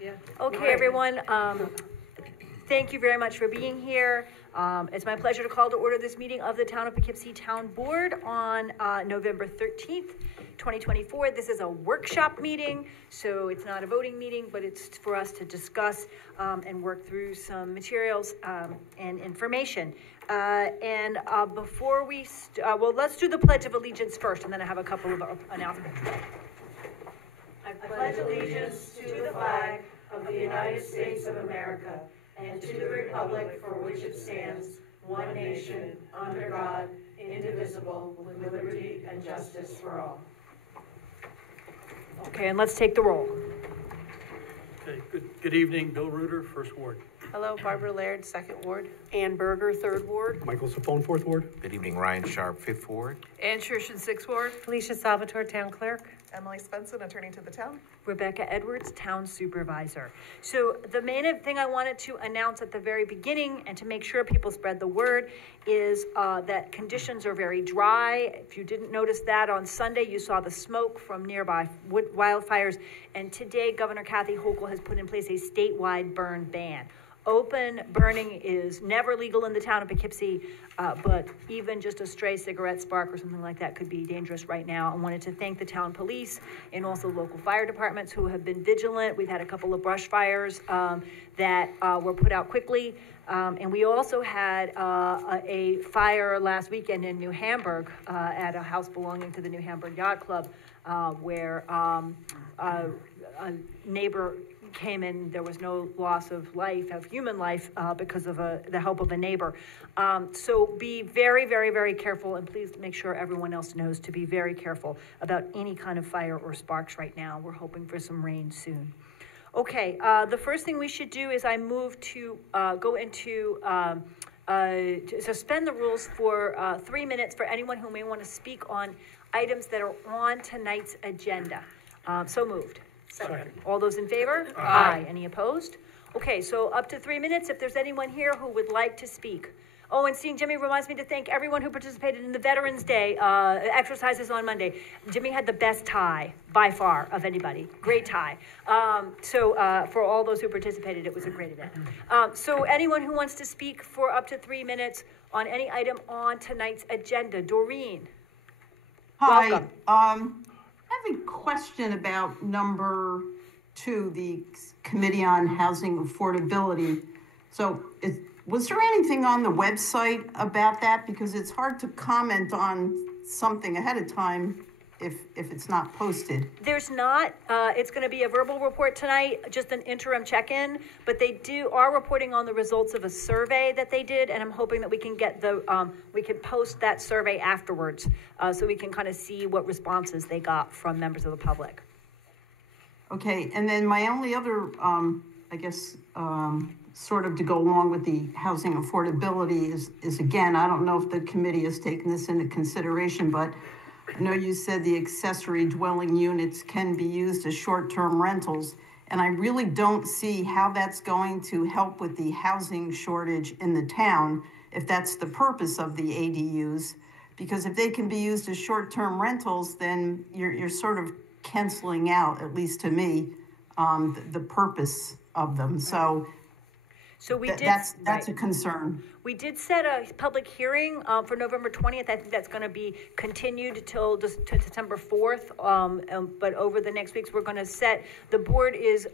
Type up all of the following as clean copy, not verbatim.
Yeah. Okay, everyone. Thank you very much for being here. It's my pleasure to call to order this meeting of the Town of Poughkeepsie Town Board on November 13th, 2024. This is a workshop meeting, so it's not a voting meeting, but it's for us to discuss and work through some materials and information. Before we, well, let's do the Pledge of Allegiance first, and then I have a couple of announcements. I pledge allegiance to the flag of the United States of America and to the republic for which it stands, one nation, under God, indivisible, with liberty and justice for all. Okay, and let's take the roll. Okay, good evening. Bill Reuter, First Ward. Hello, Barbara Laird, Second Ward. Ann Berger, Third Ward. Michael Sapone, Fourth Ward. Good evening, Ryan Sharp, Fifth Ward. Ann Shushin, Sixth Ward. Felicia Salvatore, Town Clerk. Emily Svensson, Attorney to the Town. Rebecca Edwards, Town Supervisor. So the main thing I wanted to announce at the very beginning and to make sure people spread the word is that conditions are very dry. If you didn't notice that on Sunday, you saw the smoke from nearby wildfires. And today, Governor Kathy Hochul has put in place a statewide burn ban. Open burning is never legal in the town of Poughkeepsie, but even just a stray cigarette spark or something like that could be dangerous right now. I wanted to thank the town police and also local fire departments who have been vigilant. We've had a couple of brush fires that were put out quickly. And we also had a fire last weekend in New Hamburg at a house belonging to the New Hamburg Yacht Club where a neighbor came in. There was no loss of life, of human life, because of the help of a neighbor. So be very, very, very careful, and please make sure everyone else knows to be very careful about any kind of fire or sparks right now. We're hoping for some rain soon. Okay, the first thing we should do is I move to go into to suspend the rules for 3 minutes for anyone who may want to speak on items that are on tonight's agenda. So moved. Second. All those in favor? Aye. Any opposed? Okay, so up to 3 minutes if there's anyone here who would like to speak. Oh, and seeing Jimmy reminds me to thank everyone who participated in the Veterans Day exercises on Monday. Jimmy had the best tie, by far, of anybody. Great tie. So for all those who participated, it was a great event. So anyone who wants to speak for up to 3 minutes on any item on tonight's agenda. Doreen. Hi. Welcome. I have a question about number 2, the Committee on Housing Affordability. So was there anything on the website about that? Because it's hard to comment on something ahead of time if it's not posted. There's not. It's going to be a verbal report tonight, just an interim check-in, but they are reporting on the results of a survey that they did, and I'm hoping that we can get we can post that survey afterwards so we can kind of see what responses they got from members of the public. Okay, and then my only other, I guess, sort of to go along with the housing affordability is again, I don't know if the committee has taken this into consideration, but I know you said the accessory dwelling units can be used as short-term rentals, and I really don't see how that's going to help with the housing shortage in the town if that's the purpose of the ADUs, because if they can be used as short-term rentals, then you're sort of canceling out, at least to me, the purpose of them. So we did. That's a concern. We did set a public hearing for November 20th. I think that's going to be continued till to December 4th. But over the next weeks, we're going to set. The board is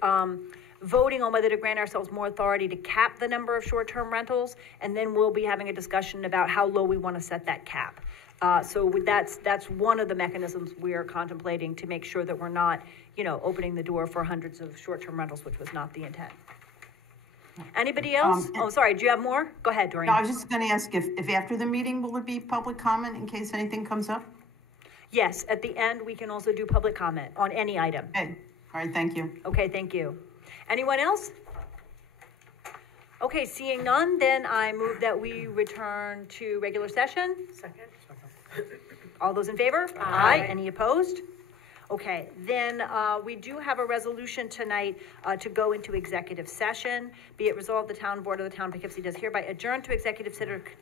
voting on whether to grant ourselves more authority to cap the number of short-term rentals, and then we'll be having a discussion about how low we want to set that cap. So that's one of the mechanisms we are contemplating to make sure that we're not, opening the door for hundreds of short-term rentals, which was not the intent. Anybody else? Sorry, do you have more? Go ahead, Doreen. No, I was just going to ask if after the meeting, will there be public comment in case anything comes up? Yes, at the end, we can also do public comment on any item. Okay, all right, thank you. Okay, thank you. Anyone else? Okay, seeing none, then I move that we return to regular session. Second. All those in favor? Aye. Any opposed? Okay, then we do have a resolution tonight to go into executive session. Be it resolved, the town board of the town of Poughkeepsie does hereby adjourn to executive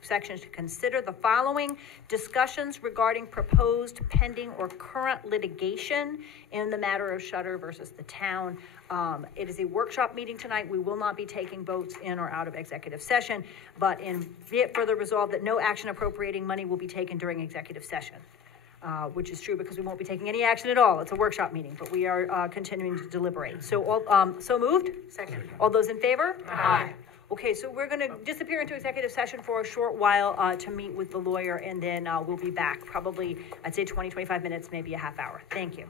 section to consider the following: discussions regarding proposed, pending, or current litigation in the matter of Shutter versus the town. It is a workshop meeting tonight. We will not be taking votes in or out of executive session, but be it further resolved that no action appropriating money will be taken during executive session. Which is true because we won't be taking any action at all. It's a workshop meeting, but we are continuing to deliberate. So so moved? Second. All those in favor? Aye. Okay, so we're gonna disappear into executive session for a short while, to meet with the lawyer, and then, we'll be back, probably, I'd say 20, 25 minutes, maybe a half hour. Thank you.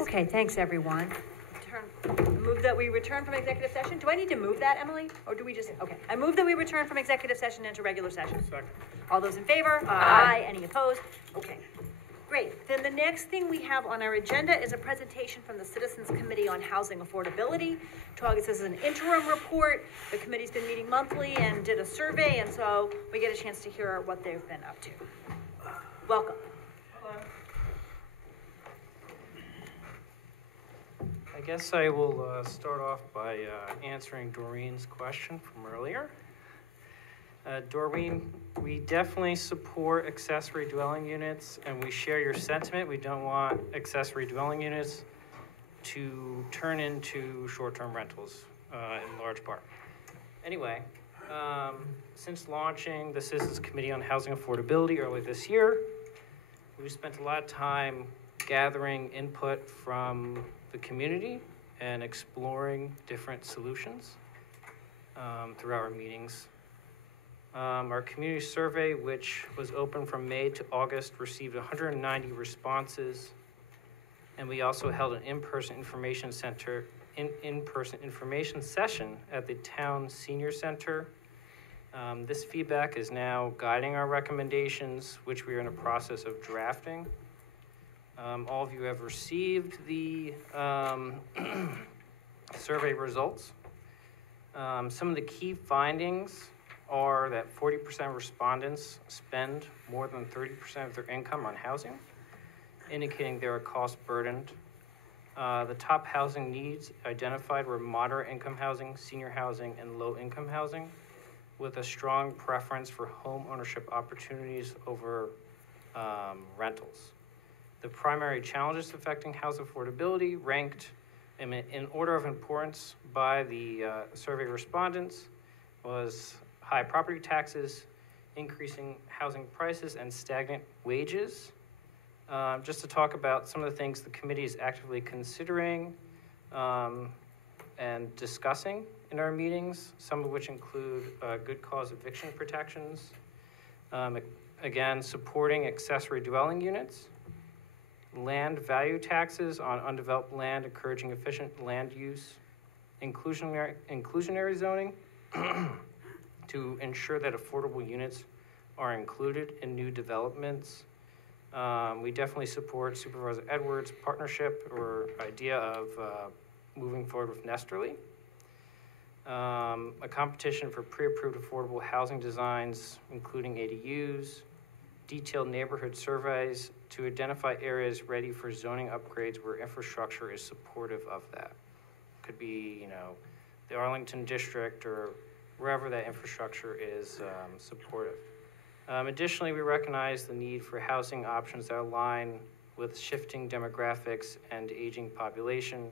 Okay, thanks, everyone. Move that we return from executive session. Do I need to move that, Emily? Or do we just, okay. I move that we return from executive session into regular session. Second. All those in favor? Aye. Any opposed? Okay. Great. Then the next thing we have on our agenda is a presentation from the Citizens Committee on Housing Affordability. This is an interim report. The committee's been meeting monthly and did a survey, and so we get a chance to hear what they've been up to. Welcome. I guess I will start off by answering Doreen's question from earlier. Doreen, we definitely support accessory dwelling units, and we share your sentiment. We don't want accessory dwelling units to turn into short-term rentals in large part. Anyway, since launching the Citizens Committee on Housing Affordability early this year, we've spent a lot of time gathering input from the community and exploring different solutions through our meetings. Our community survey, which was open from May to August, received 190 responses, and we also held an in-person information session at the town senior center. This feedback is now guiding our recommendations, which we are in the process of drafting. All of you have received the survey results. Some of the key findings are that 40% of respondents spend more than 30% of their income on housing, indicating they are cost burdened. The top housing needs identified were moderate income housing, senior housing, and low income housing, with a strong preference for home ownership opportunities over rentals. The primary challenges affecting house affordability ranked in order of importance by the survey respondents was high property taxes, increasing housing prices, and stagnant wages. Just to talk about some of the things the committee is actively considering and discussing in our meetings, some of which include good cause eviction protections, again, supporting accessory dwelling units, land value taxes on undeveloped land, encouraging efficient land use, inclusionary zoning to ensure that affordable units are included in new developments. We definitely support Supervisor Edwards' partnership or idea of moving forward with Nesterly. A competition for pre-approved affordable housing designs, including ADUs, detailed neighborhood surveys to identify areas ready for zoning upgrades where infrastructure is supportive of that. Could be, the Arlington district or wherever that infrastructure is supportive. Additionally, we recognize the need for housing options that align with shifting demographics and aging population.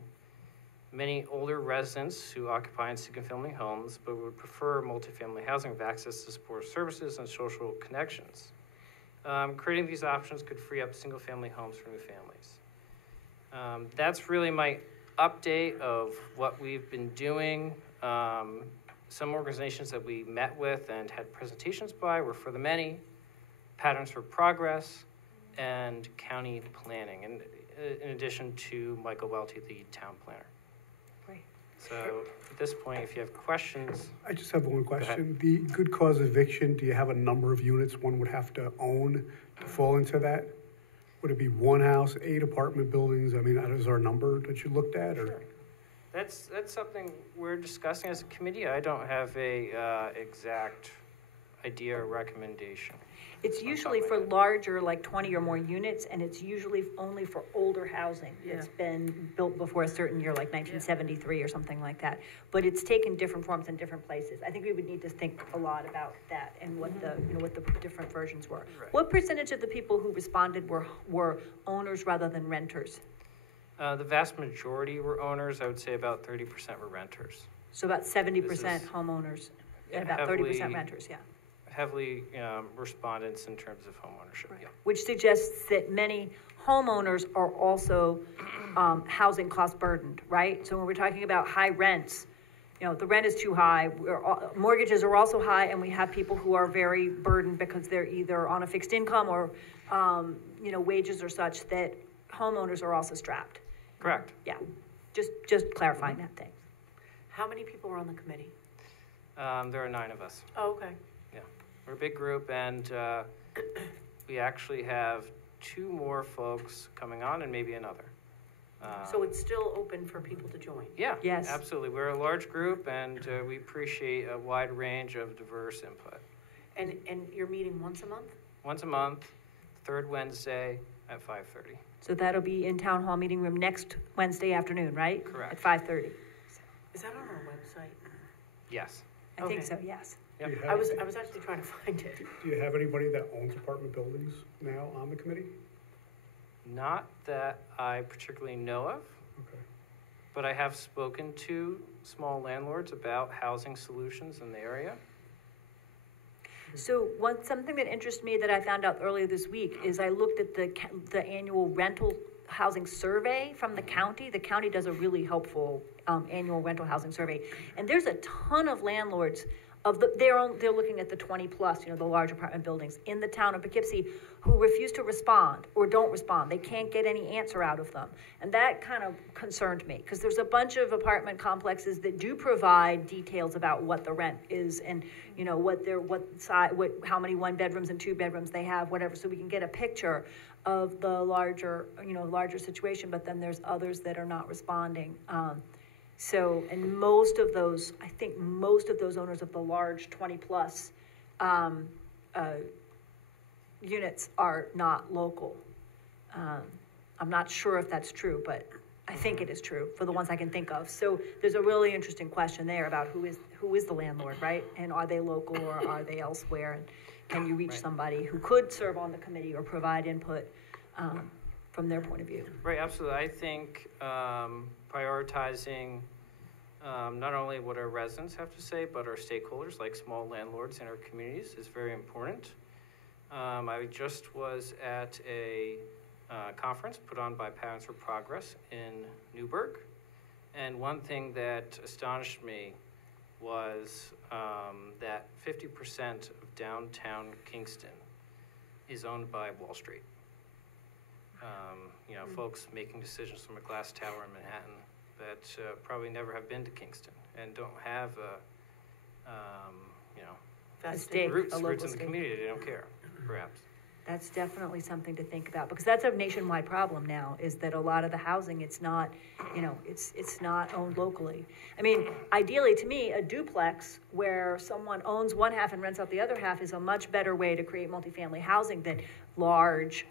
Many older residents who occupy in single-family homes but would prefer multifamily housing with access to support services and social connections. Creating these options could free up single-family homes for new families. That's really my update of what we've been doing. Some organizations that we met with and had presentations by were For the Many, Patterns for Progress, and County Planning, and in addition to Michael Welty, the town planner. Great. So at this point, if you have questions. I just have one question. The good cause eviction, do you have a number of units one would have to own to fall into that? Would it be one house, 8 apartment buildings? I mean, is there a number that you looked at? Or? Sure. That's something we're discussing as a committee. I don't have a exact idea or recommendation. It's usually for larger, like 20 or more units, and it's usually only for older housing. Yeah. It's been built before a certain year, like 1973 or something like that. But it's taken different forms in different places. I think we would need to think a lot about that and what the what the different versions were. Right. What percentage of the people who responded were owners rather than renters? The vast majority were owners. I would say about 30% were renters. So about 70% homeowners and about 30% renters, yeah. Heavily respondents in terms of home ownership. Right. Yeah. Which suggests that many homeowners are also housing cost burdened, right? So when we're talking about high rents, the rent is too high, mortgages are also high, and we have people who are very burdened because they're either on a fixed income or, wages are such that homeowners are also strapped. Correct. Yeah, just clarifying that thing. How many people were on the committee? There are 9 of us. Oh, okay. We're a big group, and we actually have 2 more folks coming on and maybe another. So it's still open for people to join? Yeah, Yes. absolutely. We're a large group, and we appreciate a wide range of diverse input. And you're meeting once a month? Once a month, third Wednesday at 5:30. So that'll be in Town Hall Meeting Room next Wednesday afternoon, right? Correct. At 5:30. Is that on our website? Yes. I think Okay. so, yes. Yep. Do you I have- was actually trying to find it. Do you have anybody that owns apartment buildings now on the committee? Not that I particularly know of, Okay. but I have spoken to small landlords about housing solutions in the area. So something that interests me that I found out earlier this week is I looked at the annual rental housing survey from the county. The county does a really helpful annual rental housing survey. And there's a ton of landlords they're looking at the 20 plus, the large apartment buildings in the town of Poughkeepsie who refuse to respond or don't respond. They can't get any answer out of them. And that kind of concerned me because there's a bunch of apartment complexes that do provide details about what the rent is and, how many 1 bedrooms and 2 bedrooms they have, whatever, so we can get a picture of the larger situation, but then there's others that are not responding. And most of those owners of the large 20 plus units are not local. I'm not sure if that's true, but I think it is true for the ones I can think of. So there's a really interesting question there about who is the landlord, right? And are they local or are they elsewhere? And can you reach somebody who could serve on the committee or provide input from their point of view? Right, absolutely. I think prioritizing not only what our residents have to say, but our stakeholders, like small landlords in our communities, is very important. I just was at a conference put on by Parents for Progress in Newburgh, and one thing that astonished me was that 50% of downtown Kingston is owned by Wall Street. Folks making decisions from a glass tower in Manhattan that probably never have been to Kingston and don't have roots in the community. They don't care, perhaps. That's definitely something to think about because that's a nationwide problem now. Is that a lot of the housing? It's not, it's not owned locally. I mean, ideally, to me, a duplex where someone owns one half and rents out the other half is a much better way to create multifamily housing than large,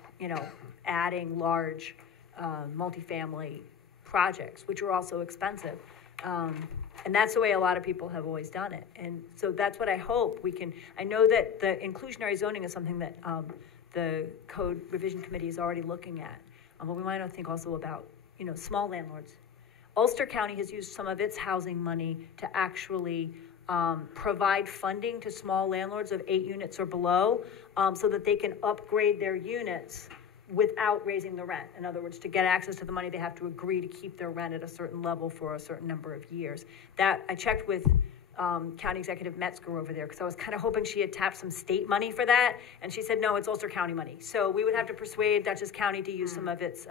adding large multifamily projects, which are also expensive. And that's the way a lot of people have always done it. And so that's what I hope we can. I know that the inclusionary zoning is something that the Code Revision Committee is already looking at. But we might not think also about, small landlords. Ulster County has used some of its housing money to actually provide funding to small landlords of 8 units or below so that they can upgrade their units without raising the rent. In other words, to get access to the money, they have to agree to keep their rent at a certain level for a certain number of years. That I checked with County Executive Metzger over there because I was kind of hoping she had tapped some state money for that, and she said no, it's Ulster County money. So we would have to persuade Dutchess County to use some of its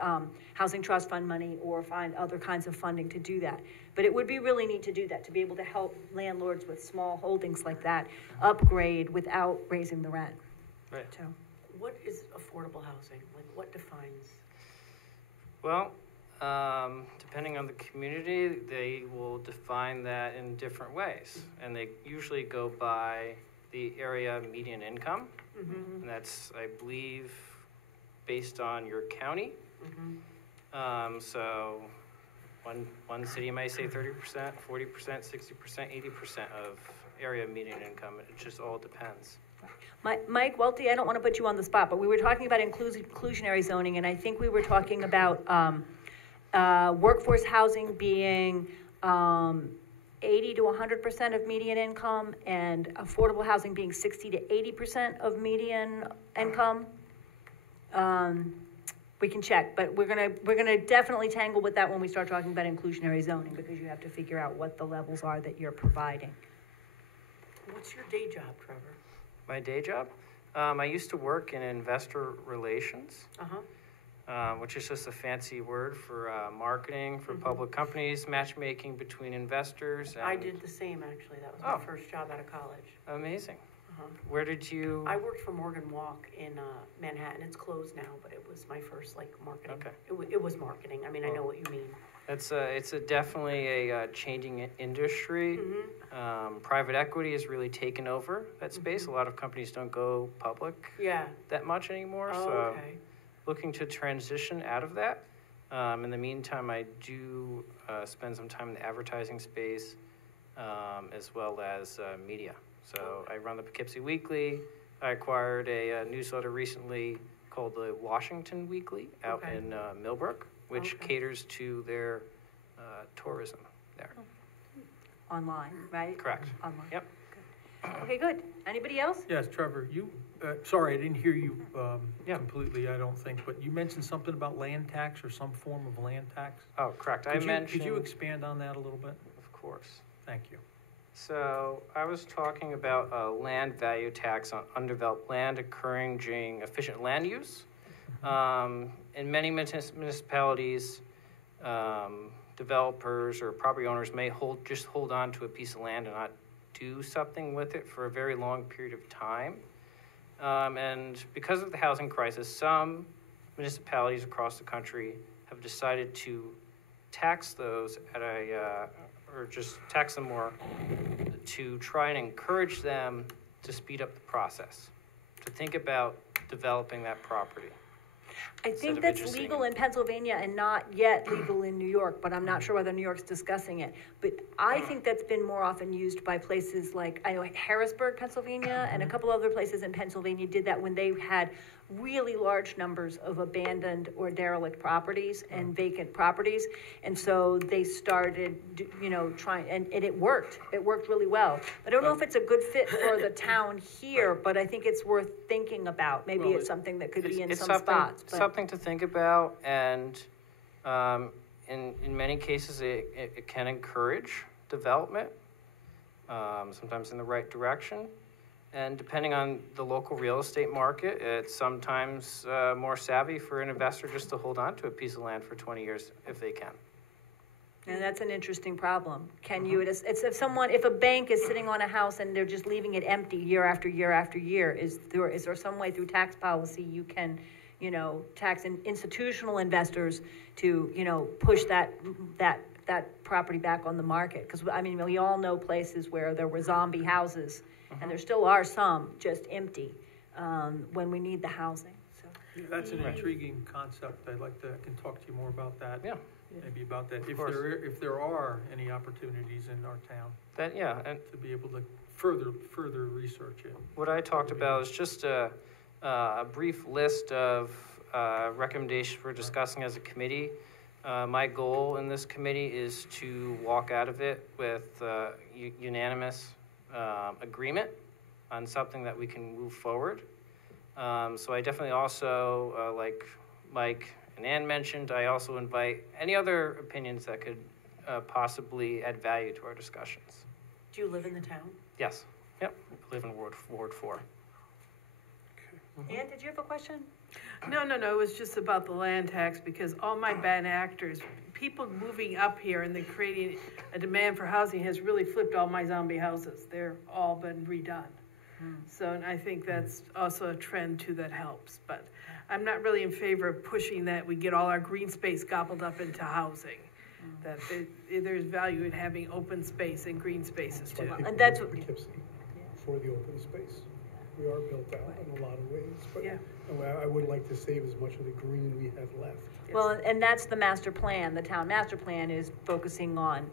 housing trust fund money or find other kinds of funding to do that. But it would be really neat to do that, to be able to help landlords with small holdings like that upgrade without raising the rent. Right. So. What is affordable housing? Like, what defines? Well, depending on the community, they will define that in different ways. And they usually go by the area median income. Mm-hmm. And that's, I believe, based on your county. Mm-hmm. So one city may say 30%, 40%, 60%, 80% of area median income. It just all depends. Mike Welty, I don't want to put you on the spot, but we were talking about inclusionary zoning, and I think we were talking about workforce housing being 80 to 100% of median income, and affordable housing being 60 to 80% of median income. We can check, but we're gonna definitely tangle with that when we start talking about inclusionary zoning because you have to figure out what the levels are that you're providing. What's your day job, Trevor? My day job? I used to work in investor relations. Uh-huh. which is just a fancy word for marketing for public companies, matchmaking between investors. And I did the same, actually. That was my first job out of college. Amazing. Uh-huh. Where did you? I worked for Morgan Walk in Manhattan. It's closed now, but it was my first, marketing. Okay. It was marketing. I mean, I know what you mean. It's definitely a changing industry. Mm-hmm. Private equity has really taken over that space. A lot of companies don't go public Yeah. that much anymore. Oh, So okay. looking to transition out of that. In the meantime, I do spend some time in the advertising space as well as media. So I run the Poughkeepsie Weekly. I acquired a newsletter recently called the Washington Weekly out Okay. in Millbrook, which Okay. caters to their tourism there. Online, right? Correct. Online. Yep. Okay, good. Anybody else? Yes, Trevor, sorry, I didn't hear you Yeah. completely, I don't think, but you mentioned something about land tax or some form of land tax? Oh, correct. I Could mentioned. you expand on that a little bit? Of course. Thank you. So I was talking about a land value tax on undeveloped land occurring during efficient land use. In many municipalities, developers or property owners may just hold on to a piece of land and not do something with it for a very long period of time. And because of the housing crisis, some municipalities across the country have decided to tax those at or just tax them more to try and encourage them to speed up the process, to think about developing that property. I Instead think of that's interesting legal it. in Pennsylvania and not yet legal in New York, but I'm not sure whether New York's discussing it. But I think that's been more often used by places like, I know Harrisburg, Pennsylvania, and a couple other places in Pennsylvania did that when they had really large numbers of abandoned or derelict properties and vacant properties. And so they started, trying, and it worked. It worked really well. I don't know if it's a good fit for the town here, but I think it's worth thinking about. Maybe Well, it's something that could be in It's some something, spots. But something to think about, and in many cases, it can encourage development, sometimes in the right direction. And depending on the local real estate market, it's sometimes more savvy for an investor just to hold on to a piece of land for 20 years if they can. And that's an interesting problem. Can you, it's if a bank is sitting on a house and they're just leaving it empty year after year after year, is there some way through tax policy you can, tax institutional investors to, push that property back on the market? Because, we all know places where there were zombie houses, and there still are some just empty when we need the housing, so. Yeah, that's an intriguing concept. I can talk to you more about that. Yeah. Maybe about that, if course. there are any opportunities in our town And to be able to further research it. what I talked about is just a brief list of recommendations we're discussing as a committee. My goal in this committee is to walk out of it with unanimous agreement on something that we can move forward. So I definitely also, like Mike and Ann mentioned, I also invite any other opinions that could possibly add value to our discussions. Do you live in the town? Yes. Yep. I live in Ward 4. Ann, did you have a question? No, it was just about the land tax, because all my bad actors, people moving up here and then creating a demand for housing has really flipped all my zombie houses. They're all been redone. So, and I think that's also a trend too that helps, but I'm not really in favor of pushing that we get all our green space gobbled up into housing. That there's value in having open space and green spaces too. And that's what- Poughkeepsie for the open space. We are built out in a lot of ways, but Yeah. I would like to save as much of the green we have left. Well, and that's the master plan. The town master plan is focusing on,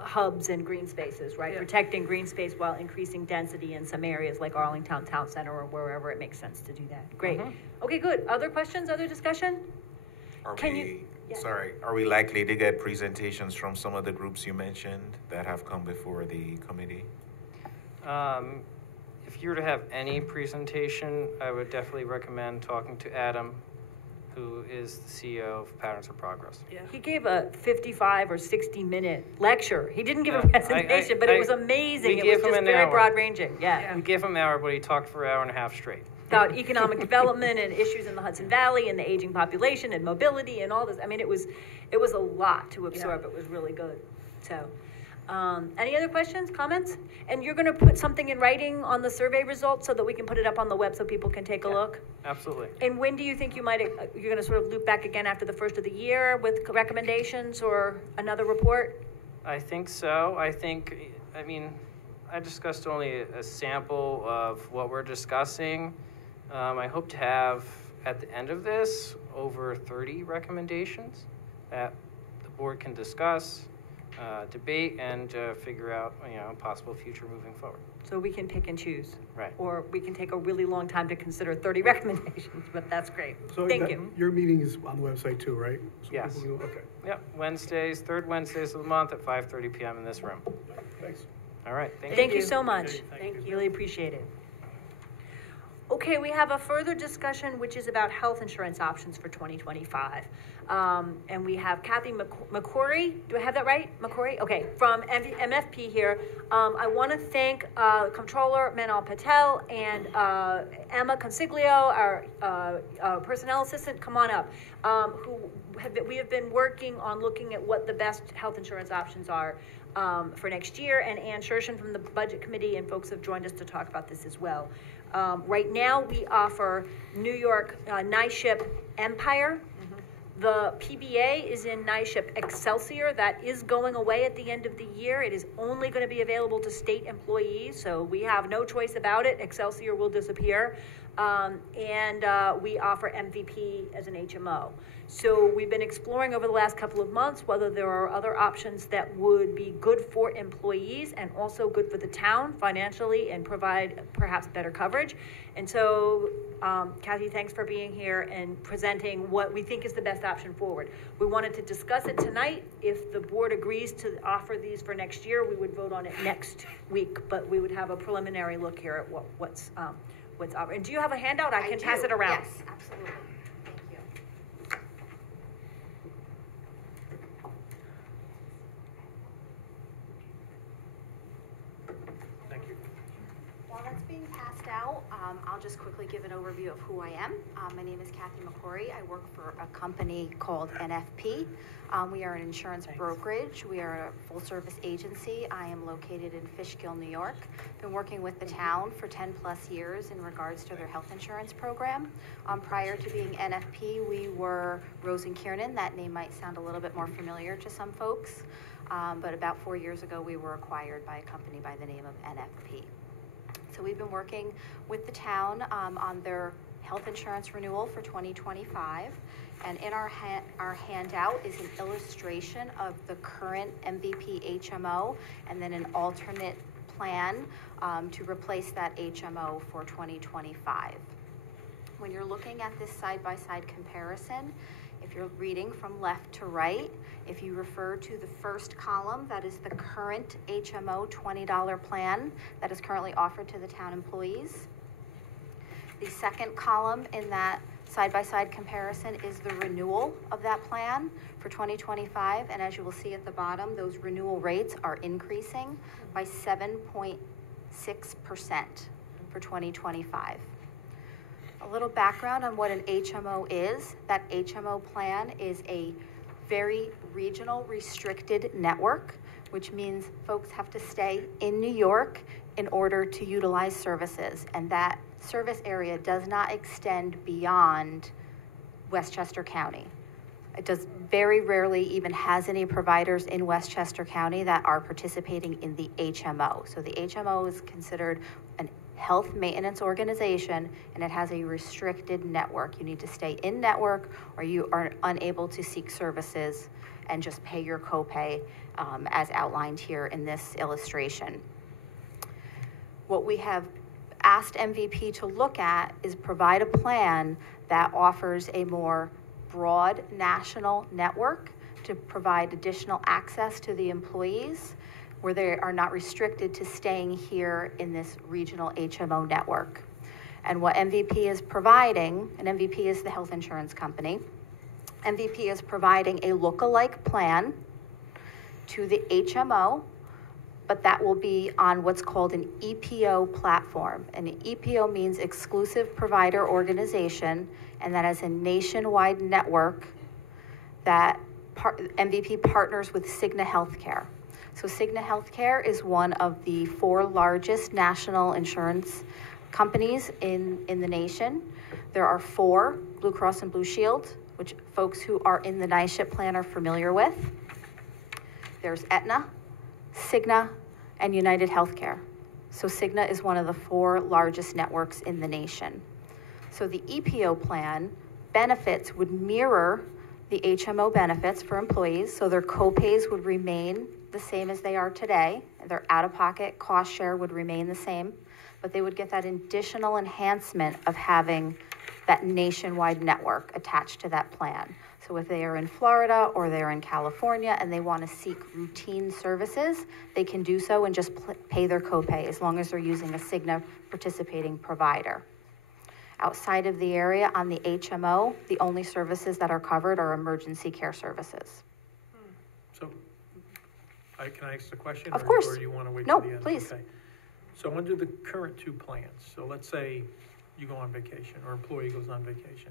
hubs and green spaces, right? Yeah. Protecting green space while increasing density in some areas like Arlington Town Center or wherever it makes sense to do that. Great. Okay, good. Other questions, other discussion? Are Can we, you- yeah. are we likely to get presentations from some of the groups you mentioned that have come before the committee? If you were to have any presentation, I would definitely recommend talking to Adam, who is the CEO of Patterns of Progress. He gave a 55 or 60-minute lecture. He didn't give a Yeah, presentation, but it was amazing. we It gave was him just an very hour. broad-ranging, yeah. We gave him an hour, but he talked for an hour and a half straight. about economic development and issues in the Hudson Valley and the aging population and mobility and all this. I mean, it was a lot to absorb. It was really good. So, any other questions, comments? And you're going to put something in writing on the survey results so that we can put it up on the web so people can take a look? Absolutely. And when do you think you're going to sort of loop back again after the first of the year with recommendations or another report? I think so. I discussed only a sample of what we're discussing. I hope to have, at the end of this, over 30 recommendations that the board can discuss, debate, and figure out, possible future moving forward. So we can pick and choose. Right. Or we can take a really long time to consider 30 recommendations, but that's great. So Thank you. Your meeting is on the website too, right? So Yes. people can- Okay, Yep, Wednesdays, third Wednesdays of the month at 5:30 p.m. in this room. thanks. All right, thank you. Thank you so much. Thank you. Really appreciate it. Okay, we have a further discussion, which is about health insurance options for 2025. And we have Kathy McCory. Do I have that right? McCory? Okay, from MFP here. I want to thank Comptroller Manal Patel and Emma Consiglio, our personnel assistant. Come on up. We have been working on looking at what the best health insurance options are for next year. And Ann Shershen from the Budget Committee and folks have joined us to talk about this as well. Right now, we offer New York NISHIP Empire. The PBA is in NISHIP Excelsior. That is going away at the end of the year. It is only going to be available to state employees, so we have no choice about it. Excelsior will disappear. And we offer MVP as an HMO. So we've been exploring over the last couple of months whether there are other options that would be good for employees and also good for the town financially and provide perhaps better coverage. And so, Kathy, thanks for being here and presenting what we think is the best option forward. We wanted to discuss it tonight. If the board agrees to offer these for next year, we would vote on it next week, but we would have a preliminary look here at what's offered. And do you have a handout? I can pass it around. Yes, absolutely. Thank you. Thank you. While that's being passed out, I'll just quickly give an overview of who I am. My name is Kathy McCory. I work for a company called NFP. We are an insurance brokerage. We are a full-service agency. I am located in Fishkill, New York. Been working with the town for 10 plus years in regards to their health insurance program. Prior to being NFP, we were Rose & Kiernan. That name might sound a little bit more familiar to some folks. But about 4 years ago, we were acquired by a company by the name of NFP. So we've been working with the town on their health insurance renewal for 2025. And in our handout is an illustration of the current MVP HMO and then an alternate plan to replace that HMO for 2025. When you're looking at this side-by-side comparison, if you're reading from left to right, if you refer to the first column, that is the current HMO $20 plan that is currently offered to the town employees. The second column in that side-by-side comparison is the renewal of that plan for 2025, and as you will see at the bottom, those renewal rates are increasing by 7.6% for 2025. A little background on what an HMO is. That HMO plan is a very regional restricted network, which means folks have to stay in New York in order to utilize services, and that service area does not extend beyond Westchester County. It does very rarely even has any providers in Westchester County that are participating in the HMO. So the HMO is considered an health maintenance organization, and it has a restricted network. You need to stay in network, or you are unable to seek services and just pay your copay as outlined here in this illustration. What we have asked MVP to look at is provide a plan that offers a more broad national network to provide additional access to the employees where they are not restricted to staying here in this regional HMO network. And what MVP is providing, and MVP is the health insurance company, MVP is providing a look-alike plan to the HMO but that will be on what's called an EPO platform. And an EPO means Exclusive Provider Organization, and that is a nationwide network that MVP partners with Cigna Healthcare. So Cigna Healthcare is one of the 4 largest national insurance companies in the nation. There are 4, Blue Cross and Blue Shield, which folks who are in the NISHIP plan are familiar with. There's Aetna, Cigna, and United Healthcare. So Cigna is one of the 4 largest networks in the nation. So the EPO plan benefits would mirror the HMO benefits for employees, so their co-pays would remain the same as they are today. Their out-of-pocket cost share would remain the same, but they would get that additional enhancement of having that nationwide network attached to that plan. So if they are in Florida or they're in California and they want to seek routine services, they can do so and just pay their copay as long as they're using a Cigna participating provider. Outside of the area on the HMO, the only services that are covered are emergency care services. So, can I ask the question? Of course. Or do you want to wait No, till the end? please. Okay. So under the current 2 plans, so let's say you go on vacation or employee goes on vacation.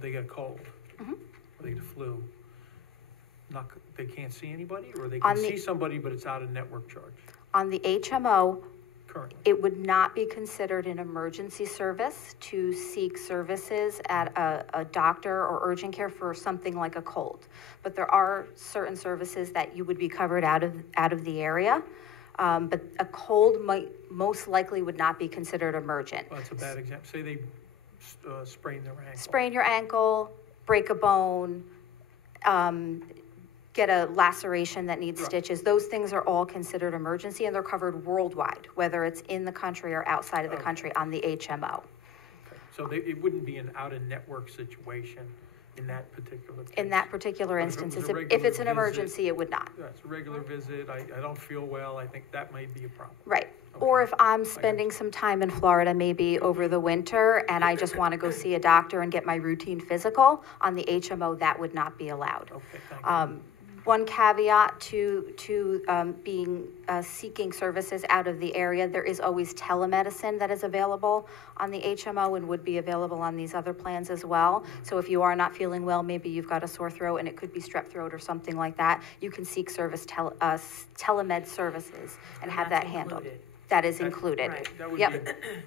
They get a cold, or they get a flu. They can't see anybody, or they can see somebody, but it's out of network charge? On the HMO, Currently. it would not be considered an emergency service to seek services at a doctor or urgent care for something like a cold. But there are certain services that you would be covered out of the area. But a cold most likely would not be considered emergent. Well, that's a bad example. Say they sprain their ankle. Sprain your ankle, break a bone, get a laceration that needs stitches. Those things are all considered emergency, and they're covered worldwide, whether it's in the country or outside of the country on the HMO. Okay. So it wouldn't be an out-of-network situation in that particular case? In that particular But instance, if if it's an emergency, it would not. It's a regular visit, I don't feel well, I think that might be a problem. Right. Okay. Or if I'm spending some time in Florida, maybe over the winter, and I just want to go see a doctor and get my routine physical, on the HMO, that would not be allowed. Okay, thank you. One caveat to seeking services out of the area, there is always telemedicine that is available on the HMO and would be available on these other plans as well. So if you are not feeling well, maybe you've got a sore throat and it could be strep throat or something like that, you can seek telemed services and have that handled. That is included. Right. That would Yep.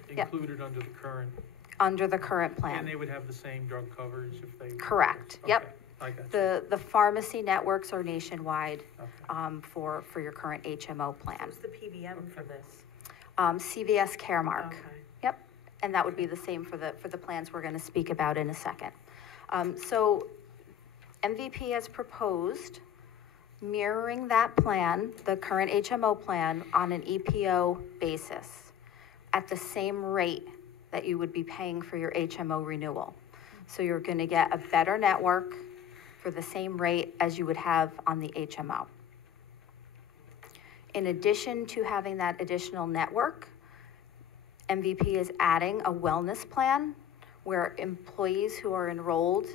be included under the current, Under the current and plan. they would have the same drug coverage if they. Correct. Yep. Okay, I got you. The pharmacy networks are nationwide Okay. for your current HMO plan. Who's the PBM for this? CVS Caremark. Okay. Yep, and that would be the same for the plans we're going to speak about in a second. So MVP has proposed mirroring that plan, the current HMO plan, on an EPO basis at the same rate that you would be paying for your HMO renewal. So you're going to get a better network for the same rate as you would have on the HMO. In addition to having that additional network, MVP is adding a wellness plan where employees who are enrolled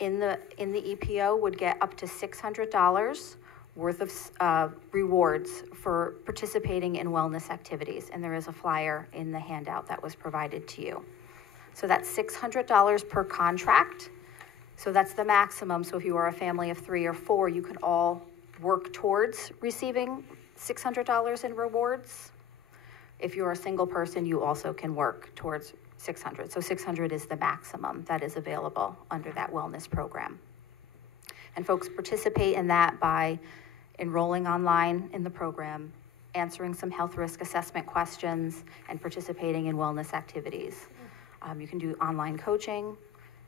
in the EPO would get up to $600 worth of rewards for participating in wellness activities. And there is a flyer in the handout that was provided to you. So that's $600 per contract. So that's the maximum. So if you are a family of 3 or 4, you can all work towards receiving $600 in rewards. If you're a single person, you also can work towards $600. So $600 is the maximum that is available under that wellness program. And folks participate in that by enrolling online in the program, answering some health risk assessment questions, and participating in wellness activities. You can do online coaching,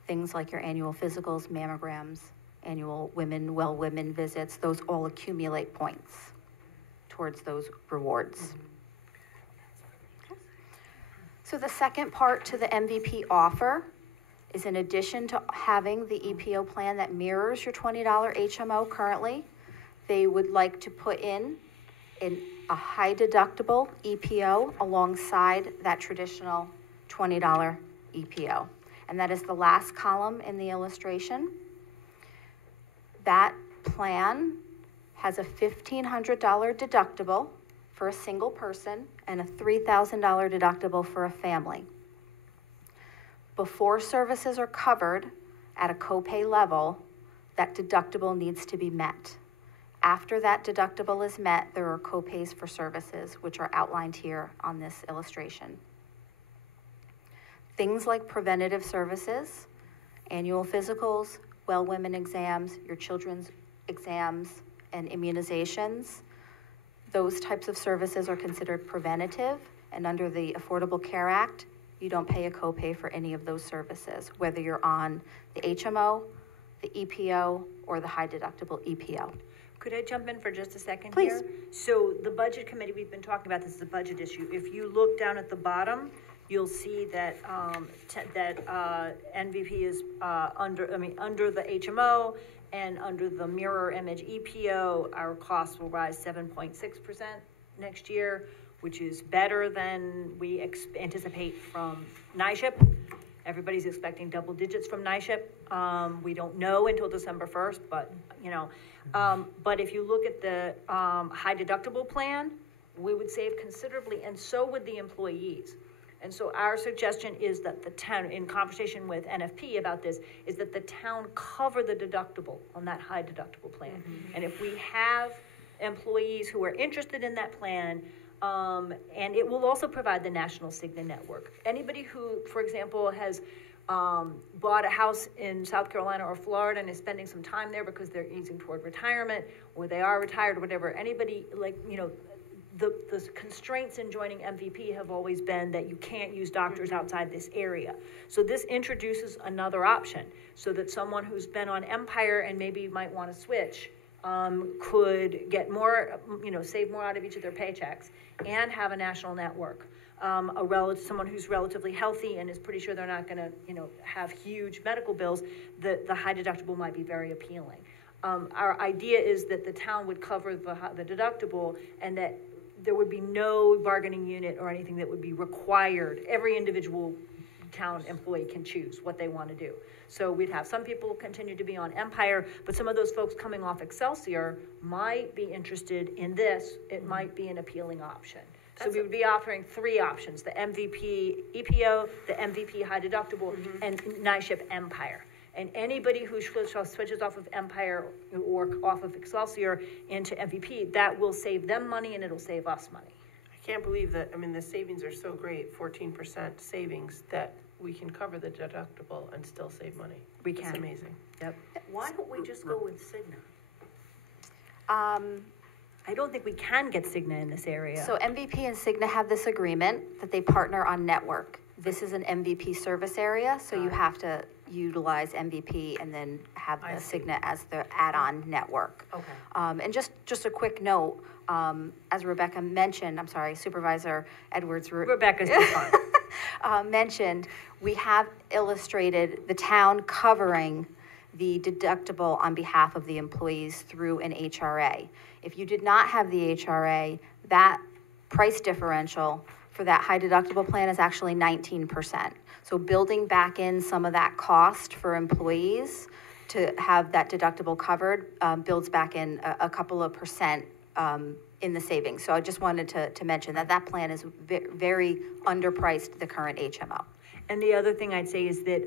things like your annual physicals, mammograms, annual women visits. Those all accumulate points towards those rewards. So the second part to the MVP offer is, in addition to having the EPO plan that mirrors your $20 HMO currently, they would like to put in a high deductible EPO alongside that traditional $20 EPO. And that is the last column in the illustration. That plan has a $1,500 deductible for a single person and a $3,000 deductible for a family. Before services are covered at a copay level, that deductible needs to be met. After that deductible is met, there are copays for services, which are outlined here on this illustration. Things like preventative services, annual physicals, well women exams, your children's exams, and immunizations, those types of services are considered preventative, and under the Affordable Care Act, you don't pay a copay for any of those services, whether you're on the HMO, the EPO, or the high deductible EPO. Could I jump in for just a second Please. here? So the budget committee, we've been talking about this as a budget issue. If you look down at the bottom, you'll see that NVP is under the HMO and under the mirror image EPO, our costs will rise 7.6% next year, which is better than we anticipate from NISHIP. Everybody's expecting double digits from NISHIP. We don't know until December 1st, but but if you look at the high deductible plan, we would save considerably, and so would the employees. And so our suggestion is that the town, in conversation with NFP about this, is that the town cover the deductible on that high deductible plan. Mm-hmm. And if we have employees who are interested in that plan, and it will also provide the National Cigna Network. Anybody who, for example, has bought a house in South Carolina or Florida and is spending some time there because they're easing toward retirement, or they are retired or whatever, anybody the constraints in joining MVP have always been that you can't use doctors outside this area. So this introduces another option so that someone who's been on Empire and maybe might want to switch could get more, save more out of each of their paychecks and have a national network. Someone who's relatively healthy and is pretty sure they're not going to, have huge medical bills, the high deductible might be very appealing. Our idea is that the town would cover the deductible and that there would be no bargaining unit or anything that would be required. Every individual town employee can choose what they want to do. So we'd have some people continue to be on Empire, but some of those folks coming off Excelsior might be interested in this. It might be an appealing option. So we would be offering three options: the MVP EPO, the MVP high deductible, and NISHIP Empire. And anybody who switches off of Empire or off of Excelsior into MVP, that will save them money and it'll save us money. I can't believe that, the savings are so great, 14% savings, that we can cover the deductible and still save money. We can. It's amazing. Yep. Why don't we just go with Cigna? I don't think we can get Cigna in this area. So MVP and Cigna have this agreement that they partner on network. This is an MVP service area, so you have to utilize MVP and then have the Cigna as the add-on network. Okay. And just a quick note, as Rebecca mentioned, Supervisor Edwards. Rebecca's fine. Mentioned, we have illustrated the town covering the deductible on behalf of the employees through an HRA. If you did not have the HRA, that price differential for that high deductible plan is actually 19%. So building back in some of that cost for employees to have that deductible covered builds back in a couple of percent in the savings. So I just wanted to mention that plan is very underpriced, the current HMO. And the other thing I'd say is that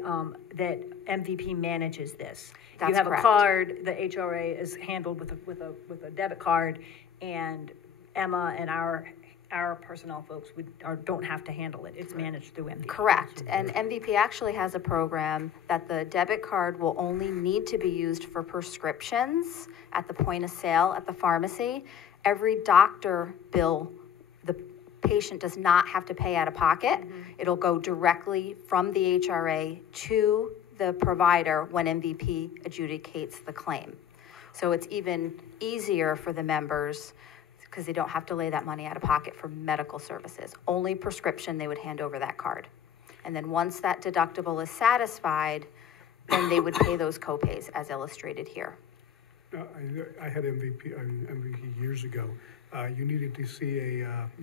that MVP manages this. That's you have correct. A card. The HRA is handled with a debit card, and Emma and our personnel folks don't have to handle it. It's managed through MVP. Correct. And MVP actually has a program that the debit card will only need to be used for prescriptions at the point of sale at the pharmacy. Every doctor bill, the patient does not have to pay out of pocket. It'll go directly from the HRA to the provider when MVP adjudicates the claim. So it's even easier for the members because they don't have to lay that money out of pocket for medical services. Only prescription, they would hand over that card. And then once that deductible is satisfied, then they would pay those copays as illustrated here. I had MVP years ago. You needed to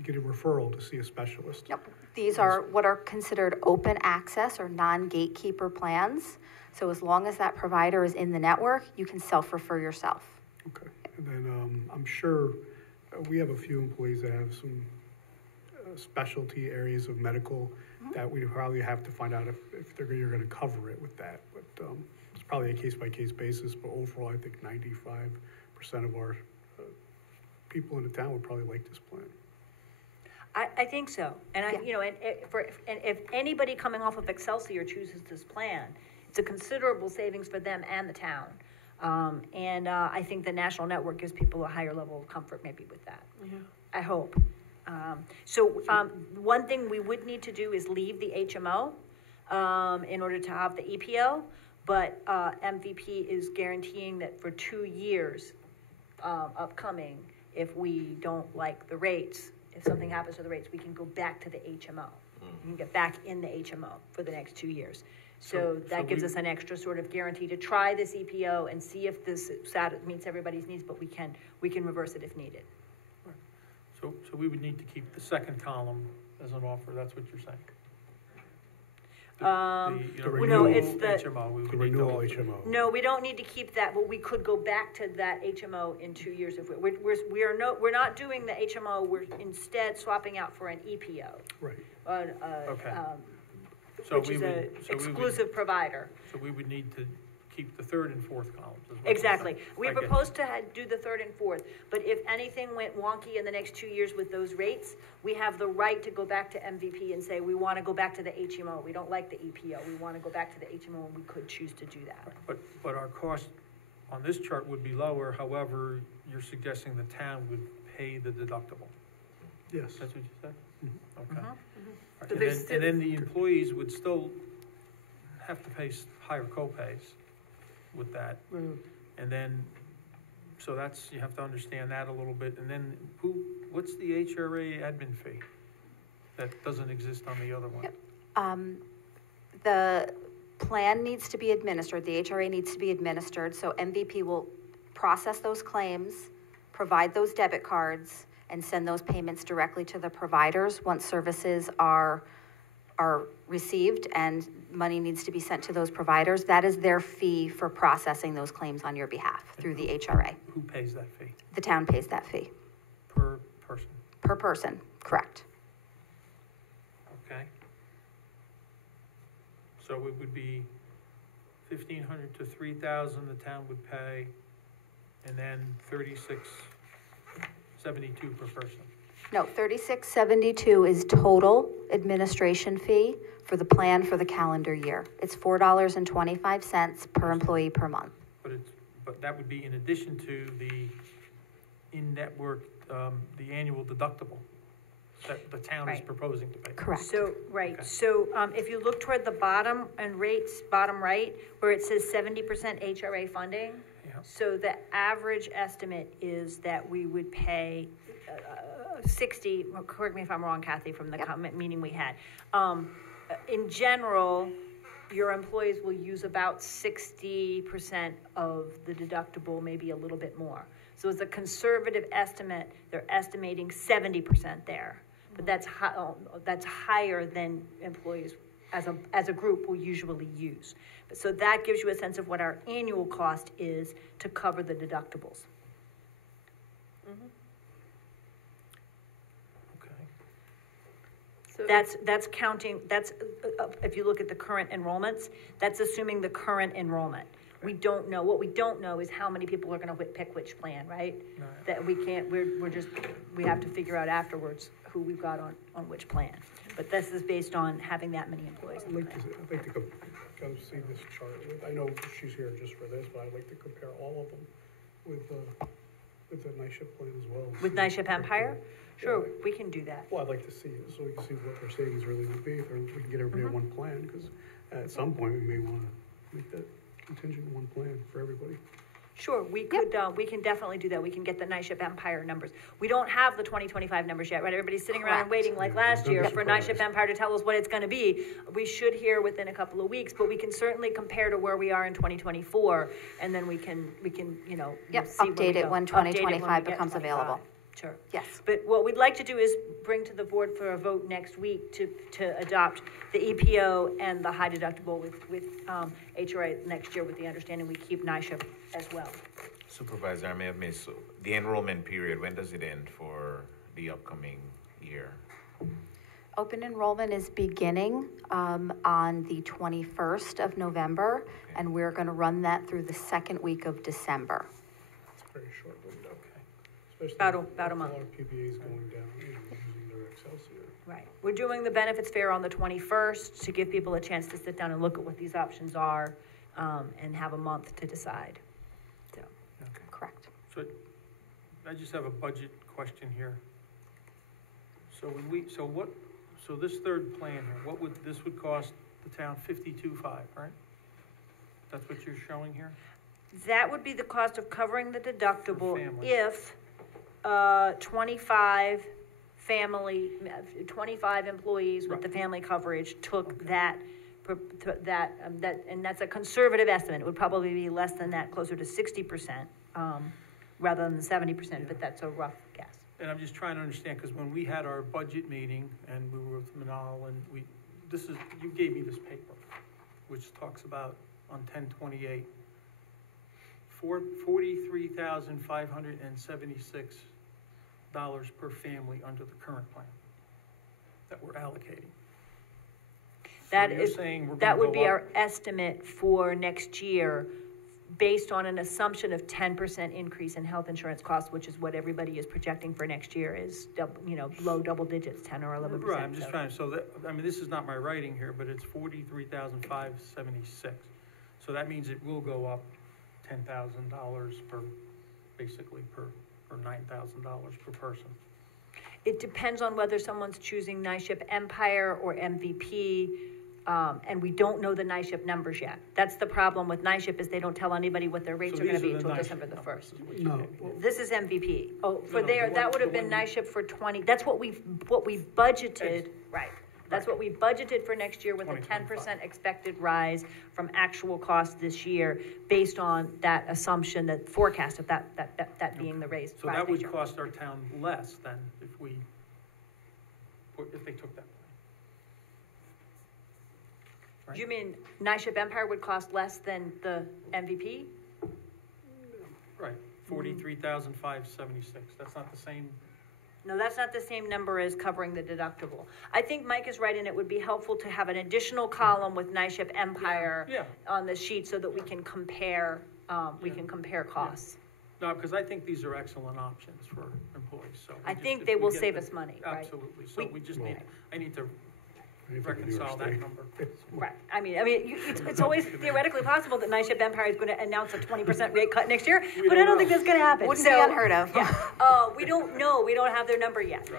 get a referral to see a specialist. Yep. These are what are considered open access or non-gatekeeper plans. So as long as that provider is in the network, you can self-refer yourself. Okay. And then, I'm sure we have a few employees that have some specialty areas of medical that we probably have to find out if you're gonna cover it with that. But, it's probably a case-by-case basis, but overall, I think 95% of our people in the town would probably like this plan. I think so, and and if anybody coming off of Excelsior chooses this plan, it's a considerable savings for them and the town. I think the national network gives people a higher level of comfort maybe with that. Yeah. I hope. One thing we would need to do is leave the HMO, in order to have the EPO, but, MVP is guaranteeing that for 2 years, upcoming, if we don't like the rates, if something happens to the rates, we can go back to the HMO. We can get back in the HMO for the next 2 years. So that gives us an extra sort of guarantee to try this EPO and see if this meets everybody's needs, but we can reverse it if needed. So we would need to keep the second column as an offer, that's what you're saying? It's the HMO. We would The need to renewal alter. HMO. No, we don't need to keep that, but we could go back to that HMO in 2 years if we're not doing the HMO, we're instead swapping out for an EPO. Right. Okay. Which is an exclusive provider. So we would need to keep the third and fourth columns. is what you're Exactly. saying. We I get you. proposed to do the third and fourth, but if anything went wonky in the next 2 years with those rates, we have the right to go back to MVP and say, we want to go back to the HMO. We don't like the EPO. We want to go back to the HMO, and we could choose to do that. But our cost on this chart would be lower, however, you're suggesting the town would pay the deductible. Yes. That's what you said? Okay. All right, But And there's then, and then the employees would still have to pay higher co-pays with that. And then, so that's, you have to understand that a little bit. And then what's the HRA admin fee that doesn't exist on the other one? The plan needs to be administered, the HRA needs to be administered, so MVP will process those claims, provide those debit cards, and send those payments directly to the providers once services are received and money needs to be sent to those providers. That is their fee for processing those claims on your behalf through the HRA. Who pays that fee? The town pays that fee. Per person? Per person, correct. Okay. So it would be 1,500 to 3,000 the town would pay, and then 3672 per person. No, $36.72 is total administration fee for the plan for the calendar year. It's $4.25 per employee per month. But that would be in addition to the in-network, the annual deductible that the town is Right. proposing to pay. Correct. So, right, Okay. so, if you look toward the bottom and rates, bottom right, where it says 70% HRA funding, Yeah. so the average estimate is that we would pay 60, well, correct me if I'm wrong, Kathy, from the meeting we had. In general, your employees will use about 60% of the deductible, maybe a little bit more. So as a conservative estimate, they're estimating 70% there. But that's higher than employees as a group will usually use. So that gives you a sense of what our annual cost is to cover the deductibles. Okay. So That's counting, if you look at the current enrollments, that's assuming the current enrollment. We don't know, what we don't know is how many people are gonna pick which plan, right? Right. That we can't, we have to figure out afterwards who we've got on which plan. But this is based on having that many employees in the plan. I'd like to go see this chart. I know she's here just for this, but I'd like to compare all of them with the night shift plan as well. With Night Shift Empire? Sure, we can do that. Well, I'd like to see it, so we can see what their savings really would be, if we can get everybody on one plan, because at some point, we may want to make that contingent one plan for everybody. Sure, we can definitely do that. We can get the Night Shift Empire numbers. We don't have the 2025 numbers yet, right? Everybody's sitting around and Correct. waiting like Yeah, last don't be year for Night Shift surprised. Empire to tell us what it's gonna be. We should hear within a couple of weeks, but we can certainly compare to where we are in 2024, and then we can, you know, Yep, see where we update it go. when Update it when 2025 we get becomes 25. available. Sure. Yes. But what we'd like to do is bring to the board for a vote next week to adopt the EPO and the high deductible with HRA next year, with the understanding we keep NISHIP as well. Supervisor, I may have missed, so the enrollment period, when does it end for the upcoming year? Open enrollment is beginning on the 21st of November, and we're going to run that through the second week of December. It's a very short window. Okay. Especially About a with month. lot of PBAs going down, using their Excelsior. Right. We're doing the benefits fair on the 21st to give people a chance to sit down and look at what these options are, and have a month to decide. So, Correct. So I just have a budget question here. So so this third plan here, this would cost the town 52.5, right? That's what you're showing here? that would be the cost of covering the deductible family. if 25 employees with the family coverage took that, and that's a conservative estimate. It would probably be less than that, closer to 60%, rather than 70%, but that's a rough guess. And I'm just trying to understand, because when we had our budget meeting, and we were with Manal, and you gave me this paper, which talks about on 10/28, $43,576 per family under the current plan that we're allocating. That So you're is, saying we're that gonna would go be up- our estimate for next year, based on an assumption of 10% increase in health insurance costs, which is what everybody is projecting for next year, is low double digits, 10 or 11%. Right, I'm just trying to, this is not my writing here, but it's 43,576. So that means it will go up $10,000 per $9,000 per person. It depends on whether someone's choosing NISHIP Empire or MVP, and we don't know the NISHIP numbers yet. That's the problem with NISHIP, is they don't tell anybody what their rates So are gonna these be the until NISHIP December the numbers 1st. is what you No. gave me. This is MVP. Oh, for No, there, the that one- would have the been one you- NISHIP for 20, that's what we budgeted, right. That's what we budgeted for next year with a 10% expected rise from actual costs this year, based on that assumption, that forecast of that being the raise. So that would cost our town less than if they took that. Right? You mean NISHIP Empire would cost less than the MVP? Right, 43,576, that's not the same. No, that's not the same number as covering the deductible. I think Mike is right, and it would be helpful to have an additional column with NISHIP Empire Yeah. on the sheet, so that we can compare, costs. No, because I think these are excellent options for employees, so. I think if they we will get save the- us money, right? Absolutely, so we just Well- I need to I think we can do our reconcile that state. number. Right, it's always theoretically possible that NISHIP Empire is gonna announce a 20% rate cut next year, but I don't think that's gonna happen. Wouldn't be So, unheard of. we don't know, we don't have their number yet.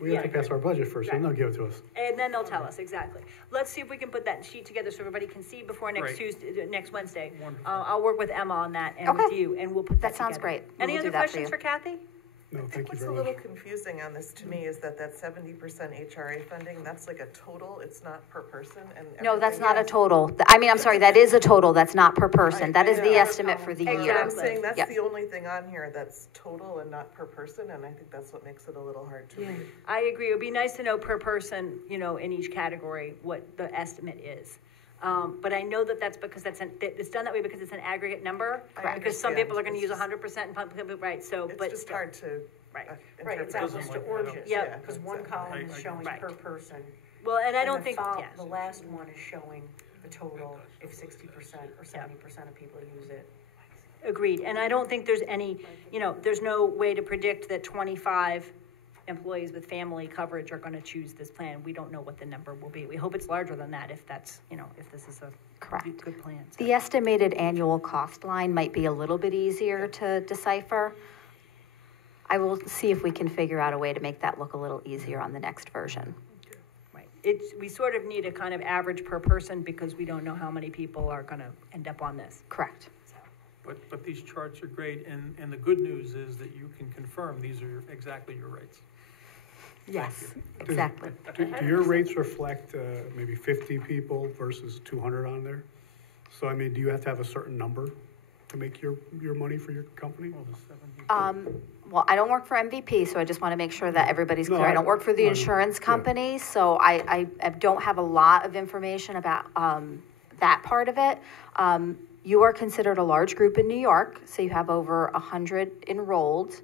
We have to pass our budget first, and they'll give it to us. And then they'll tell us, exactly. Let's see if we can put that sheet together so everybody can see before next Great. next Wednesday. Wonderful. I'll work with Emma on that and with Okay. you, and we'll put that That sounds together. great. Any We'll other do that for questions you. for Kathy? No, thank you What's a very little much. confusing on this to me is that 70% HRA funding, that's like a total, it's not per person, and No, that's everything not a else- total. I'm sorry, that is a total, that's not per person. That is the I know. estimate for the But I'm year. saying that's Yep. the only thing on here that's total and not per person, and I think that's what makes it a little hard to read. I agree. It would be nice to know per person, in each category, what the estimate is. But I know that's because it's done that way because it's an aggregate number. Correct. Because some people are gonna use It's just- 100% and right, so, It's but just still. hard to. Right. Right, it's Doesn't apples to like that. oranges, Yep. because one column is I- showing Right. per person. Well, and I and don't the think, fol- yes. The last one is showing the total if 60% or 70% of people use it. Agreed, and I don't think there's any, there's no way to predict that 25 employees with family coverage are gonna choose this plan. We don't know what the number will be. We hope it's larger than that if that's, if this is a Correct. good plan. So. The estimated annual cost line might be a little bit easier to decipher. I will see if we can figure out a way to make that look a little easier on the next version. Right, we sort of need a kind of average per person because we don't know how many people are gonna end up on this. Correct. But these charts are great, and the good news is that you can confirm these are exactly your rates. Yes, exactly. Do your rates reflect maybe 50 people versus 200 on there? So, do you have to have a certain number to make your money for your company? Well, the 70. Well, I don't work for MVP, so I just want to make sure that everybody's No, clear. I don't work for the no, insurance yeah. company, so I don't have a lot of information about that part of it. You are considered a large group in New York, so you have over 100 enrolled.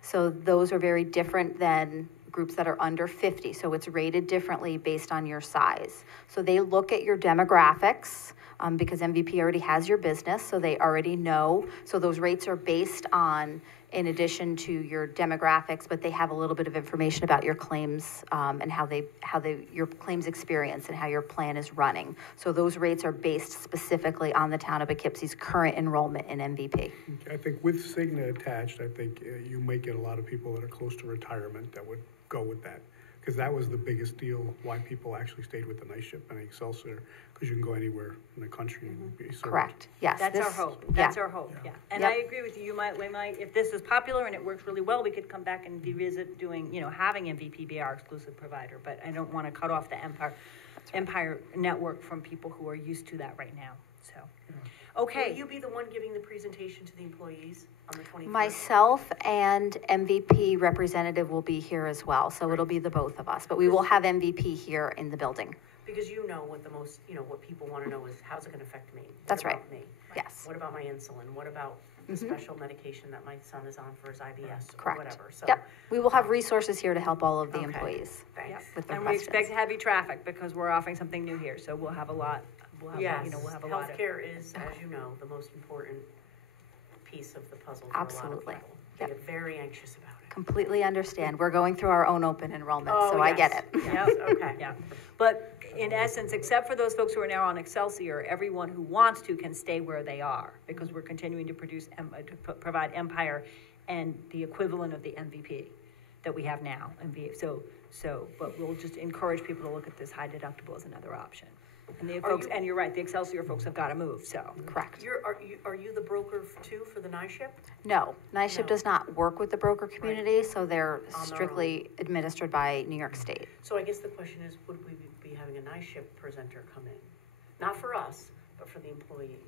So those are very different than groups that are under 50. So it's rated differently based on your size. So they look at your demographics because MVP already has your business, so they already know. So those rates are based on, in addition to your demographics, but they have a little bit of information about your claims and how your claims experience and how your plan is running. So those rates are based specifically on the town of Poughkeepsie's current enrollment in MVP. I think with Cigna attached, I think you might get a lot of people that are close to retirement that would go with that. Because that was the biggest deal, why people actually stayed with the night shift and Excelsior, because you can go anywhere in the country and be served. Correct, yes. That's our hope. That's our hope, yeah. And Yep. I agree with you. We might, if this is popular and it works really well, we could come back and revisit doing, having MVP be our exclusive provider. But I don't want to cut off the Empire network from people who are used to that right now, so. Okay. Will you be the one giving the presentation to the employees on the 21st? Myself and MVP representative will be here as well, so it'll be the both of us. But we will have MVP here in the building. Because you know what the most, what people want to know is, how's it going to affect me? What That's about right. me? Yes. What about my insulin? What about the special medication that my son is on for his IBS or Correct. whatever? So, Yep, we will have resources here to help all of the Okay. employees thanks. with their And we questions. expect heavy traffic because we're offering something new here, so we'll have a lot. Yes, We'll have a lot of. healthcare is, as you know, the most important piece of the puzzle for a lot of Absolutely. people. They Yep. get very anxious about it. Completely understand. We're going through our own open enrollment, Oh, so I get yes. it. Yes, okay. Yeah, but in essence, except for those folks who are now on Excelsior, everyone who wants to can stay where they are because we're continuing to provide Empire and the equivalent of the MVP that we have now. But we'll just encourage people to look at this high deductible as another option. And the folks, and you're right, the Excelsior folks have got to move. So Correct. Are you the broker too for the night shift? No, NISHIP No. does not work with the broker community, so they're On their strictly administered by New York State. So I guess the question is, would we be having a night shift presenter come in? Not for us, but for the employees,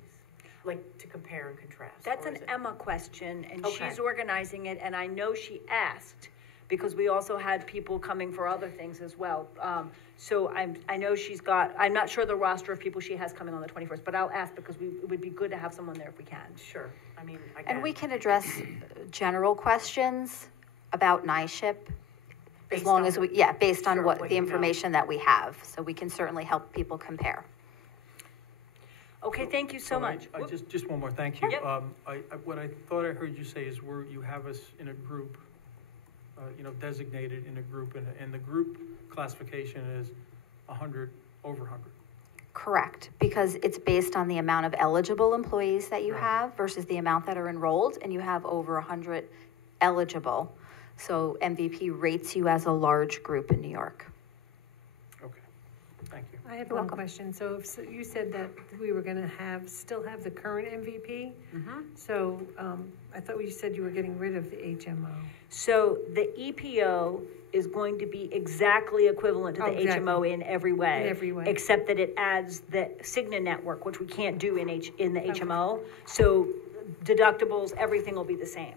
like to compare and contrast? that's or an is it- Emma question, and Okay. she's organizing it, and I know she asked because we also had people coming for other things as well. So I know I'm not sure the roster of people she has coming on the 21st, but I'll ask because it would be good to have someone there if we can. Sure, I mean, And we can address general questions about NISHIP as Based long on as what- based on sure, what what the you know. information that we have. So we can certainly help people compare. Okay, thank you so much. Just one more, thank you. Yep. What I thought I heard you say is you have us in a group, designated in a group, and the group classification is 100, over 100. Correct, because it's based on the amount of eligible employees that you Right. have versus the amount that are enrolled, and you have over 100 eligible. So MVP rates you as a large group in New York. Okay, thank you. I have one question. So you said that we were gonna still have the current MVP? So, I thought you said you were getting rid of the HMO. So the EPO is going to be exactly equivalent to the Exactly. HMO in every way. In every way. Except that it adds the Cigna network, which we can't do in the HMO. So deductibles, everything will be the same.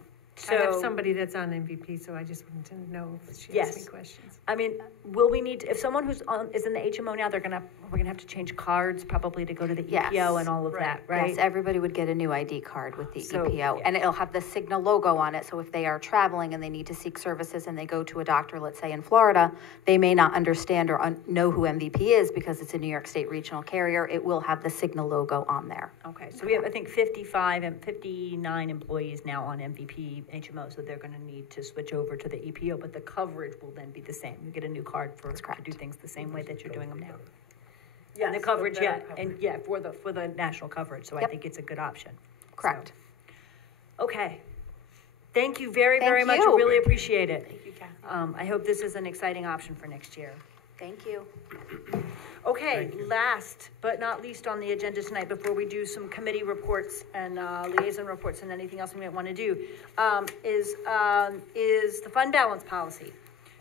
I have So, somebody that's on MVP, so I just wanted to know if she Yes. asked me questions. I mean, will we need, if someone is in the HMO now, we're gonna have to change cards probably to go to the Yes. EPO and all of that, right? Yes, everybody would get a new ID card with the So, EPO, yeah. and it'll have the Cigna logo on it, so if they are traveling and they need to seek services and they go to a doctor, let's say in Florida, they may not understand or know who MVP is because it's a New York State regional carrier, it will have the Cigna logo on there. Okay, so we have, I think, 59 employees now on MVP HMO, so they're gonna need to switch over to the EPO, but the coverage will then be the same. You get a new card to correct. do things the same way that you're doing them now. Yes, And the for coverage, better yeah, coverage. and yeah, for the national coverage, so I Yep. think it's a good option. Correct. So, okay. Thank you very, very Thank much, I you. really appreciate it. Thank you, Kathy. I hope this is an exciting option for next year. Thank you. Okay, last but not least on the agenda tonight, before we do some committee reports and liaison reports and anything else we might want to do, is the fund balance policy.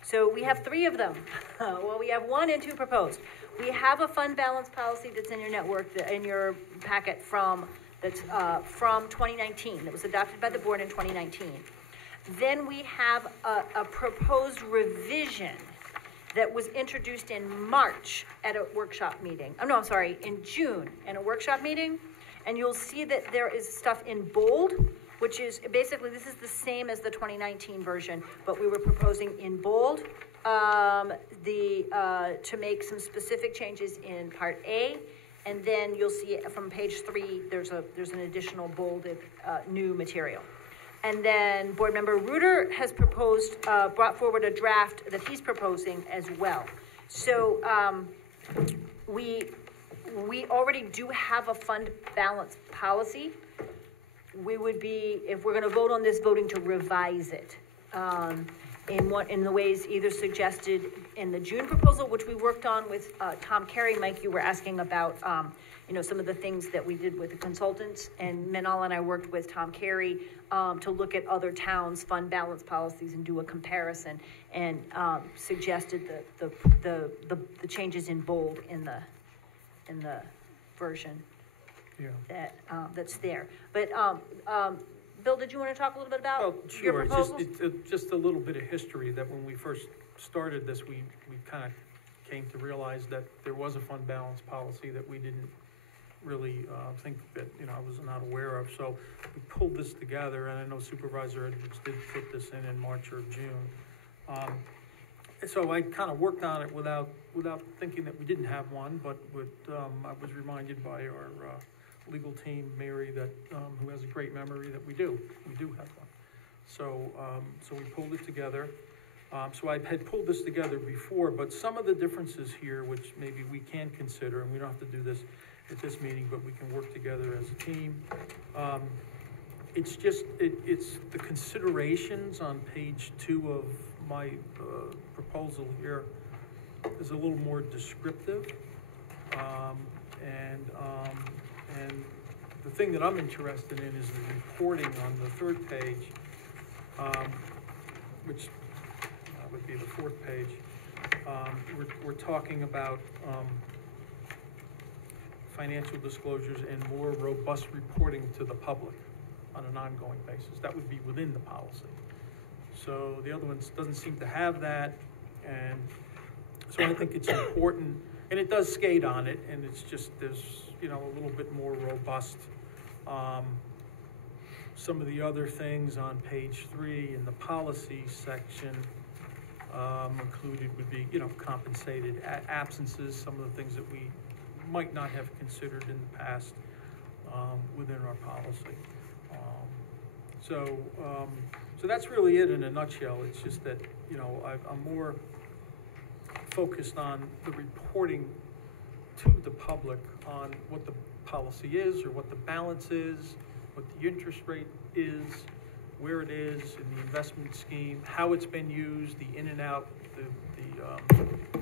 So we have 3 of them. Well, we have 1 and 2 proposed. We have a fund balance policy that's in your network, in your packet from 2019. That was adopted by the board in 2019. Then we have a proposed revision that was introduced in March at a workshop meeting. Oh, no, I'm sorry, in June, in a workshop meeting. And you'll see that there is stuff in bold, which is, basically, this is the same as the 2019 version, but we were proposing in bold, to make some specific changes in Part A, and then you'll see from page 3, there's an additional bolded, new material. And then Board Member Reuter has proposed, brought forward a draft that he's proposing as well. So, we already do have a fund balance policy. We would be, if we're gonna vote on this, voting to revise it. In the ways either suggested in the June proposal, which we worked on with Tom Carey. Mike, you were asking about, some of the things that we did with the consultants, and Manal and I worked with Tom Carey to look at other towns' fund balance policies and do a comparison, and suggested the changes in bold in the version that's there. But Bill, did you want to talk a little bit about your proposals? Just a little bit of history, that when we first started this, we kind of came to realize that there was a fund balance policy that we didn't really think that, I was not aware of. So we pulled this together, and I know Supervisor Edwards did put this in March or June. So I kind of worked on it without thinking that we didn't have one, but I was reminded by our legal team, Mary, that who has a great memory, that we do have one. So we pulled it together. So I had pulled this together before, but some of the differences here, which maybe we can consider, and we don't have to do this at this meeting, but we can work together as a team. It's the considerations on page 2 of my proposal here is a little more descriptive, and the thing that I'm interested in is the reporting on the 3rd page, which would be the 4th page. We're talking about financial disclosures and more robust reporting to the public on an ongoing basis. That would be within the policy. So the other ones doesn't seem to have that, and so I think it's important, and it does skate on it, and it's just, there's, a little bit more robust. Some of the other things on page 3 in the policy section included would be, compensated absences, some of the things that we might not have considered in the past within our policy. So that's really it in a nutshell. It's just that, I'm more focused on the reporting to the public on what the policy is, or what the balance is, what the interest rate is, where it is in the investment scheme, how it's been used, the in and out, the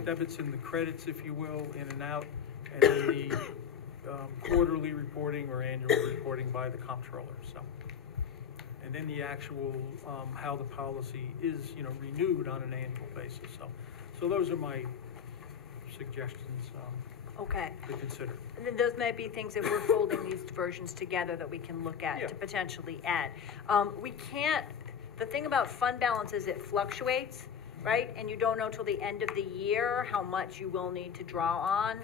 debits and the credits, if you will, in and out, and then the quarterly reporting or annual reporting by the comptroller. So, and then the actual how the policy is, renewed on an annual basis. So those are my suggestions. Okay. To consider. And then those might be things that we're folding these versions together that we can look at to potentially add. We can't, the thing about fund balance is it fluctuates, right? And you don't know till the end of the year how much you will need to draw on.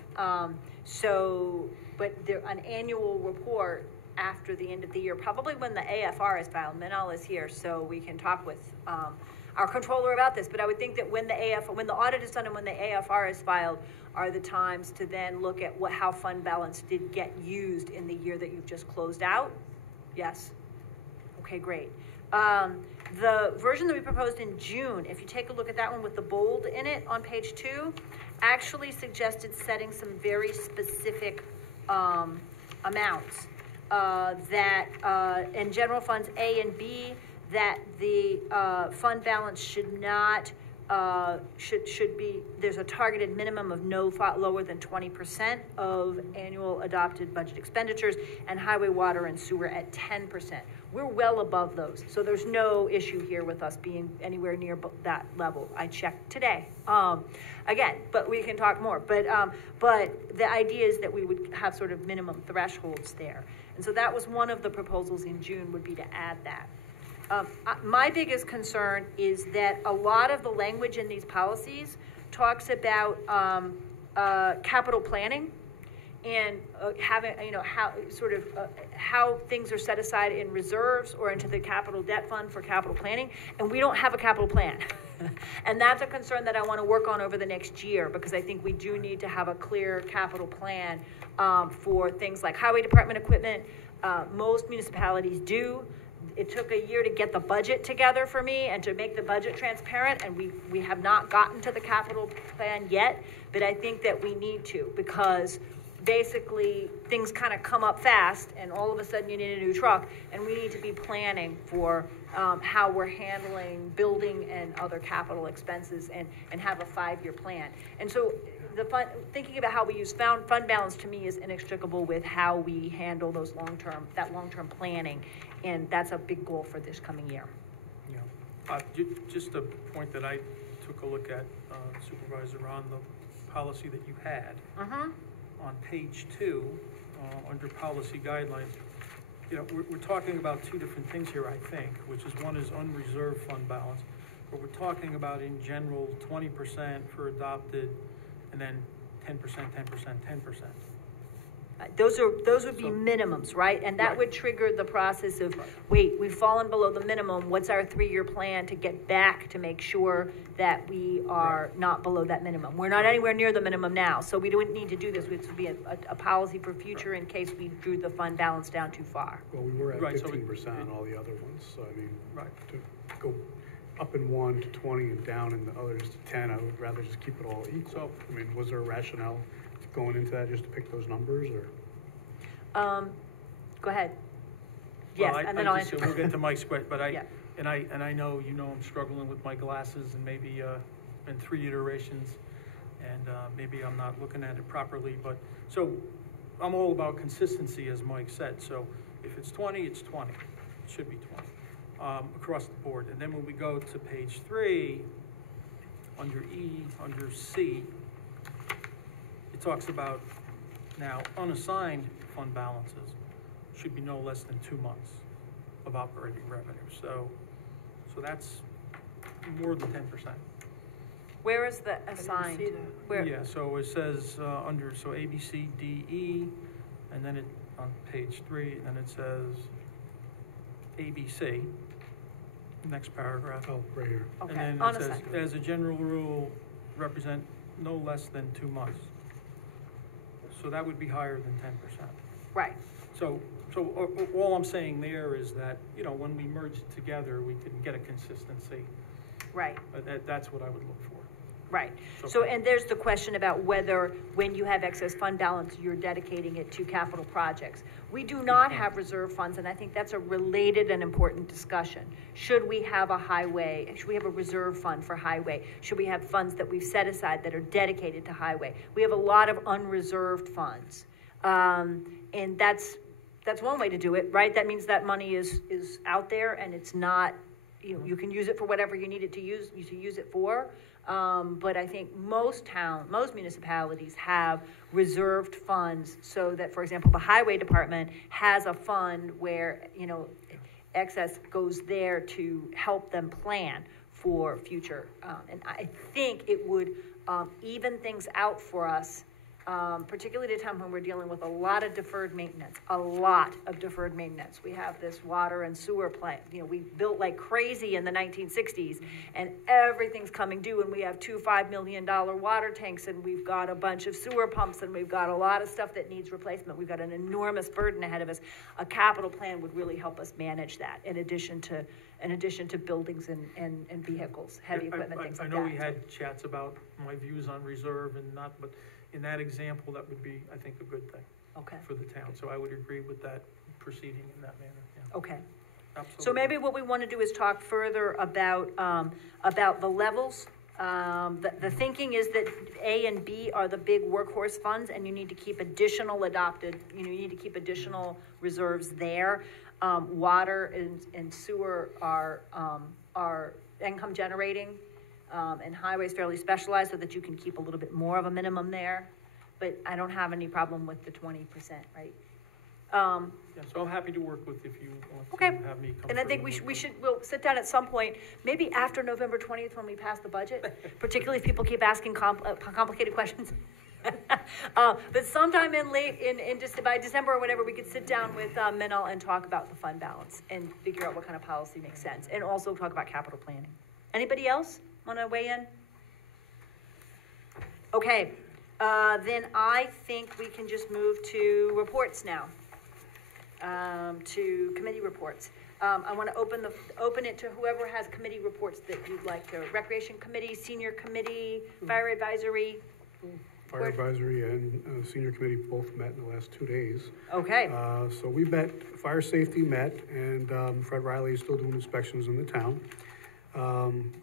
But an annual report after the end of the year, probably when the AFR is filed. Minal is here, so we can talk with our controller about this. But I would think that when the audit is done and when the AFR is filed, are the times to then look at how fund balance did get used in the year that you've just closed out. Yes? Okay, great. The version that we proposed in June, if you take a look at that one with the bold in it on page 2, actually suggested setting some very specific amounts that in general funds A and B, that the fund balance should not should be, there's a targeted minimum of no lower than 20% of annual adopted budget expenditures, and highway, water, and sewer at 10%. We're well above those, so there's no issue here with us being anywhere near that level. I checked today. Again, but we can talk more. But the idea is that we would have sort of minimum thresholds there. And so that was one of the proposals in June, would be to add that. My biggest concern is that a lot of the language in these policies talks about capital planning, and having, how things are set aside in reserves or into the capital debt fund for capital planning, and we don't have a capital plan. And that's a concern that I want to work on over the next year, because I think we do need to have a clear capital plan for things like highway department equipment. Most municipalities do. It took a year to get the budget together for me and to make the budget transparent, and we have not gotten to the capital plan yet, but I think that we need to, because basically things kind of come up fast and all of a sudden you need a new truck, and we need to be planning for how we're handling building and other capital expenses and have a 5-year plan. And so thinking about how we use fund balance to me is inextricable with how we handle that long-term planning. And that's a big goal for this coming year. Yeah. Just a point that I took a look at, Supervisor, on the policy that you had. On page 2, under policy guidelines, we're talking about two different things here, I think, which is one is unreserved fund balance, but we're talking about in general 20% for adopted, and then 10%, 10%, 10%. Those would be minimums, right? And that would trigger the process of, wait, we've fallen below the minimum. What's our 3-year plan to get back to make sure that we are not below that minimum? We're not anywhere near the minimum now, so we don't need to do this. This would be a policy for future in case we drew the fund balance down too far. Well, we were at 15% on all the other ones, so I mean, to go up in one to 20 and down in the others to 10, I would rather just keep it all equal. So, I mean, was there a rationale going into that just to pick those numbers, or? Go ahead. Yes, well, and then I'll answer. We'll get to Mike's question, but Yeah. I know I'm struggling with my glasses, and maybe in 3 iterations, and maybe I'm not looking at it properly. But so I'm all about consistency, as Mike said. So if it's 20, it's 20. It should be 20 across the board. And then when we go to page 3, under E, under C, it talks about now unassigned fund balances should be no less than 2 months of operating revenue. So that's more than 10%. Where is the assigned? see that. Where? Yeah, so it says under, so A, B, C, D, E, and then on page 3, and then it says A, B, C, next paragraph. Oh, right here. Okay, And then it says, unassigned. as a general rule, represent no less than 2 months. So that would be higher than 10%. Right. So all I'm saying there is that, when we merge it together, we can get a consistency. Right. That's what I would look for. Right. So, and there's the question about whether, when you have excess fund balance, you're dedicating it to capital projects. We do not have reserve funds, and I think that's a related and important discussion. Should we have should we have a reserve fund for highway? Should we have funds that we've set aside that are dedicated to highway? We have a lot of unreserved funds. And that's one way to do it, right? That means that money is out there, and it's not, you can use it for whatever you need it to use it for. But I think most municipalities have reserved funds, so that, for example, the highway department has a fund where, excess goes there to help them plan for future. And I think it would even things out for us, particularly at a time when we're dealing with a lot of deferred maintenance. We have this water and sewer plant. We built like crazy in the 1960s, and everything's coming due, and we have 2 $5 million water tanks, and we've got a bunch of sewer pumps, and we've got a lot of stuff that needs replacement. We've got an enormous burden ahead of us. A capital plan would really help us manage that, in addition to buildings and vehicles, heavy equipment, things like that. I know we had chats about my views on reserve and not, but in that example, that would be, I think, a good thing. Okay. For the town. So I would agree with that proceeding in that manner. Yeah. Okay. Absolutely. So maybe what we want to do is talk further about the levels. The thinking is that A and B are the big workhorse funds, and you need to keep additional reserves there. Water and sewer are income generating, and highways fairly specialized, so that you can keep a little bit more of a minimum there. But I don't have any problem with the 20%, right? Yeah, so I'm happy to work with if you want to have me come. And I think we'll sit down at some point, maybe after November 20th when we pass the budget, particularly if people keep asking complicated questions. But sometime by December or whenever, we could sit down with Minal and talk about the fund balance and figure out what kind of policy makes sense, and also talk about capital planning. Anybody else want to weigh in? Okay, then I think we can just move to reports now, to committee reports. I want to open it to whoever has committee reports that you'd like to. Recreation Committee, Senior Committee, Fire Advisory. Fire Advisory and Senior Committee both met in the last 2 days. Okay. So we met, Fire Safety met, and Fred Riley is still doing inspections in the town.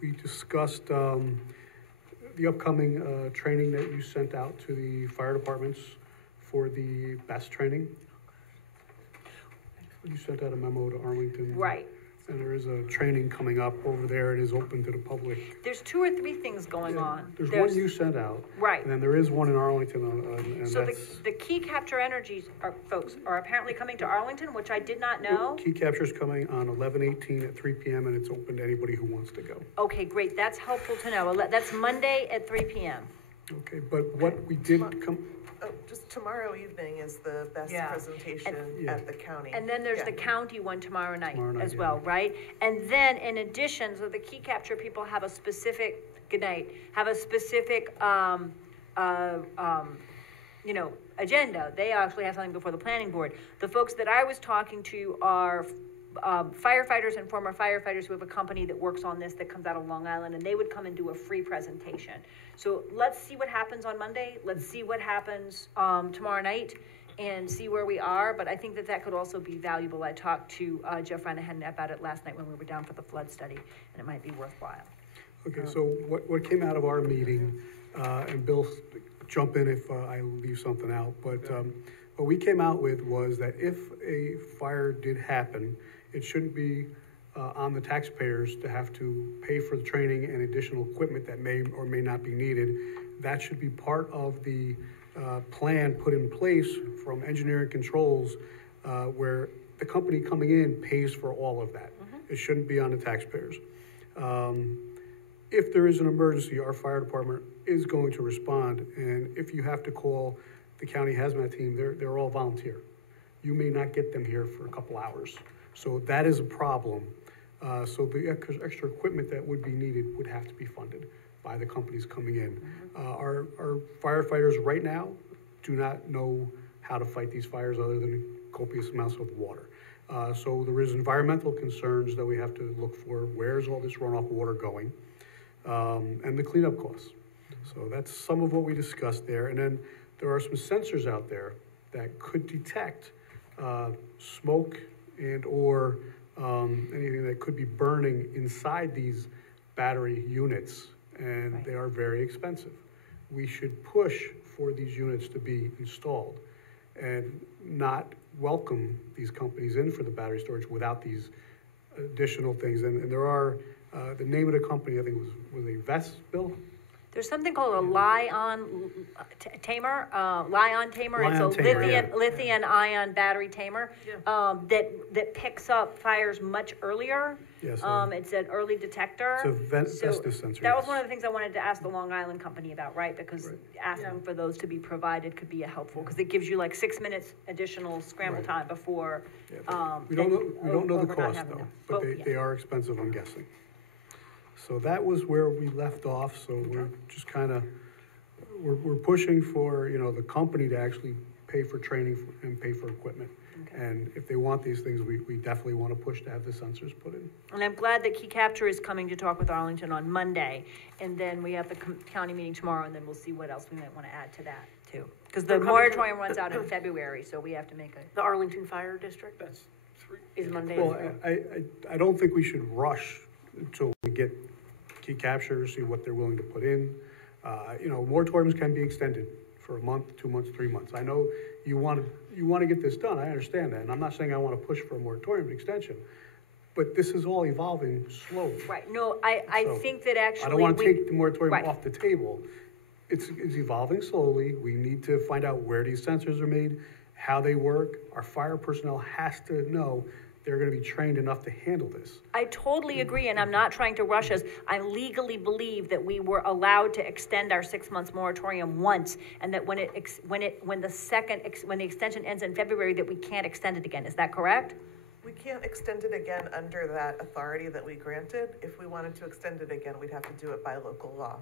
We discussed the upcoming training that you sent out to the fire departments for the BEST training. You sent out a memo to Arlington. Right. And there is a training coming up over there. It is open to the public. There's 2 or 3 things going on. There's one you sent out. Right. And then there is one in Arlington. And So that's, the Key Capture Energies folks are apparently coming to Arlington, which I did not know. Key Capture's coming on 11/18 at 3 p.m. and it's open to anybody who wants to go. Okay, great. That's helpful to know. That's Monday at 3 p.m. Okay, but what we did come. Oh, just tomorrow evening is the best Yeah. presentation at the county. And then there's Yeah. the county one tomorrow night as yeah. well, right? And then in addition, so the Key Capture people have a specific, good night, have a specific, agenda. They actually have something before the planning board. The folks that I was talking to are firefighters and former firefighters who have a company that works on this that comes out of Long Island, and they would come and do a free presentation. So let's see what happens on Monday. Let's see what happens tomorrow night and see where we are. But I think that could also be valuable. I talked to Jeff Renahan about it last night when we were down for the flood study, and it might be worthwhile. Okay, so what came out of our meeting, and Bill, jump in if I leave something out, but what we came out with was that if a fire did happen, it shouldn't be on the taxpayers to have to pay for the training and additional equipment that may or may not be needed. That should be part of the plan put in place from engineering controls, where the company coming in pays for all of that. It shouldn't be on the taxpayers. If there is an emergency, our fire department is going to respond, and if you have to call the county hazmat team, they're all volunteer. You may not get them here for a couple hours. So that is a problem. So the extra equipment that would be needed would have to be funded by the companies coming in. Our firefighters right now do not know how to fight these fires other than copious amounts of water. So there is environmental concerns that we have to look for. Where's all this runoff water going? And the cleanup costs. So that's some of what we discussed there. And then there are some sensors out there that could detect smoke and or anything that could be burning inside these battery units, and they are very expensive. We should push for these units to be installed and not welcome these companies in for the battery storage without these additional things. And there are, the name of the company, I think was a Vest, Bill? There's something called a Li-on tamer. It's a lithium-ion battery tamer that picks up fires much earlier. Yes. It's an early detector. It's a Vestas sensor. That was one of the things I wanted to ask the Long Island company about, right? Because asking for those to be provided could be helpful, because it gives you like 6 minutes additional scramble time before. We don't know the cost though, but they are expensive, I'm guessing. So that was where we left off. So we're just kind of, we're pushing for, the company to actually pay for training and pay for equipment. Okay. And if they want these things, we definitely want to push to have the sensors put in. And I'm glad that Key Capture is coming to talk with Arlington on Monday. And then we have the county meeting tomorrow, and then we'll see what else we might want to add to that too. Because the moratorium runs out in February, so we have to make The Arlington Fire District That's is Monday. Well, I don't think we should rush until we get Key Capture, see what they're willing to put in. Moratoriums can be extended for a month, 2 months, 3 months. I know you want to get this done. I understand that, and I'm not saying I want to push for a moratorium extension, but this is all evolving slowly. Right. No, I think that actually I don't want to take the moratorium off the table. It's evolving slowly. We need to find out where these sensors are made, how they work. Our fire personnel has to know they're gonna be trained enough to handle this. I totally agree, and I'm not trying to rush us. I legally believe that we were allowed to extend our 6 months moratorium once, and that when the extension ends in February, that we can't extend it again. Is that correct? We can't extend it again under that authority that we granted. If we wanted to extend it again, we'd have to do it by local law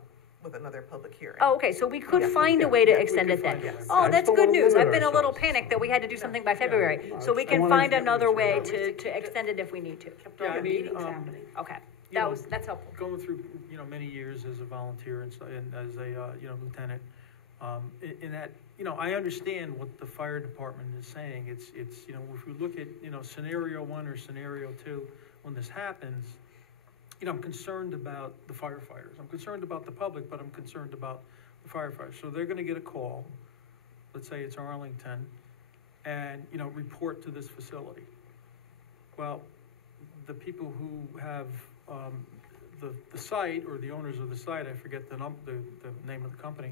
with another public hearing. Oh, okay, so we could find a way to extend it then. Oh, I that's just don't good wanna news. limit I've been a little ourselves. panicked that we had to do something by February. no, So we I can wanna- find another way to extend it if we need to. Kept all Yeah, I the mean, meetings happening. Okay, You know, that's helpful. Going through, many years as a volunteer and as a, lieutenant, in that, I understand what the fire department is saying. It's, if we look at, scenario 1 or scenario 2, when this happens, I'm concerned about the firefighters. I'm concerned about the public, but I'm concerned about the firefighters. So they're gonna get a call, let's say it's Arlington, and, report to this facility. Well, the people who have, the site, or the owners of the site, I forget the name of the company,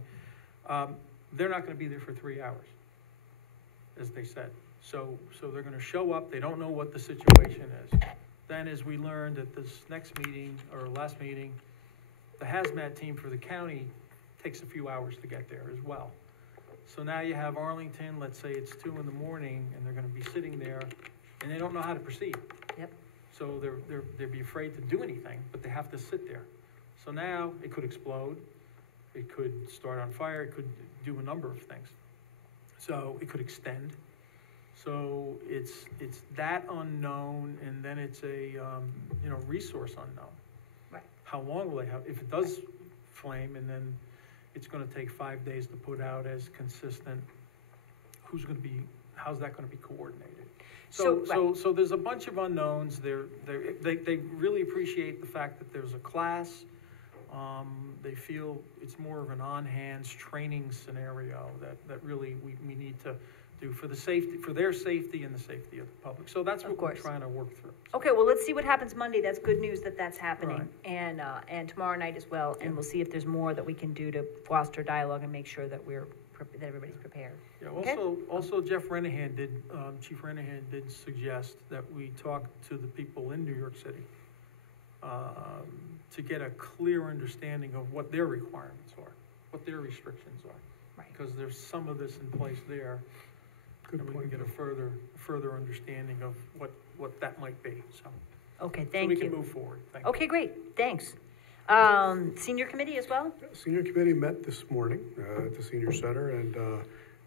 they're not gonna be there for 3 hours, as they said. So they're gonna show up, they don't know what the situation is. Then, as we learned at this next meeting, or last meeting, the hazmat team for the county takes a few hours to get there as well. So now you have Arlington, let's say it's 2 in the morning, and they're gonna be sitting there, and they don't know how to proceed. Yep. So they'd be afraid to do anything, but they have to sit there. So now it could explode, it could start on fire, it could do a number of things. So it could extend. So it's that unknown, and then it's a, resource unknown. Right. How long will they have, if it does flame, and then it's gonna take 5 days to put out as consistent, how's that gonna be coordinated? So there's a bunch of unknowns. They really appreciate the fact that there's a class. They feel it's more of an on-hands training scenario that really we need to do for their safety and the safety of the public. So that's what we're trying to work through. Okay, well, let's see what happens Monday. That's good news that that's happening. Right. And tomorrow night as well, and we'll see if there's more that we can do to foster dialogue and make sure that that everybody's prepared. Yeah, Okay. also Jeff Renahan Chief Renahan did suggest that we talk to the people in New York City to get a clear understanding of what their requirements are, what their restrictions are. Right. Because there's some of this in place there, Good and we point. can get a further understanding of what that might be, so. Okay, So thank we you. can move forward, thank you. Okay, great, thanks. Senior committee as well? Senior committee met this morning at the senior center, and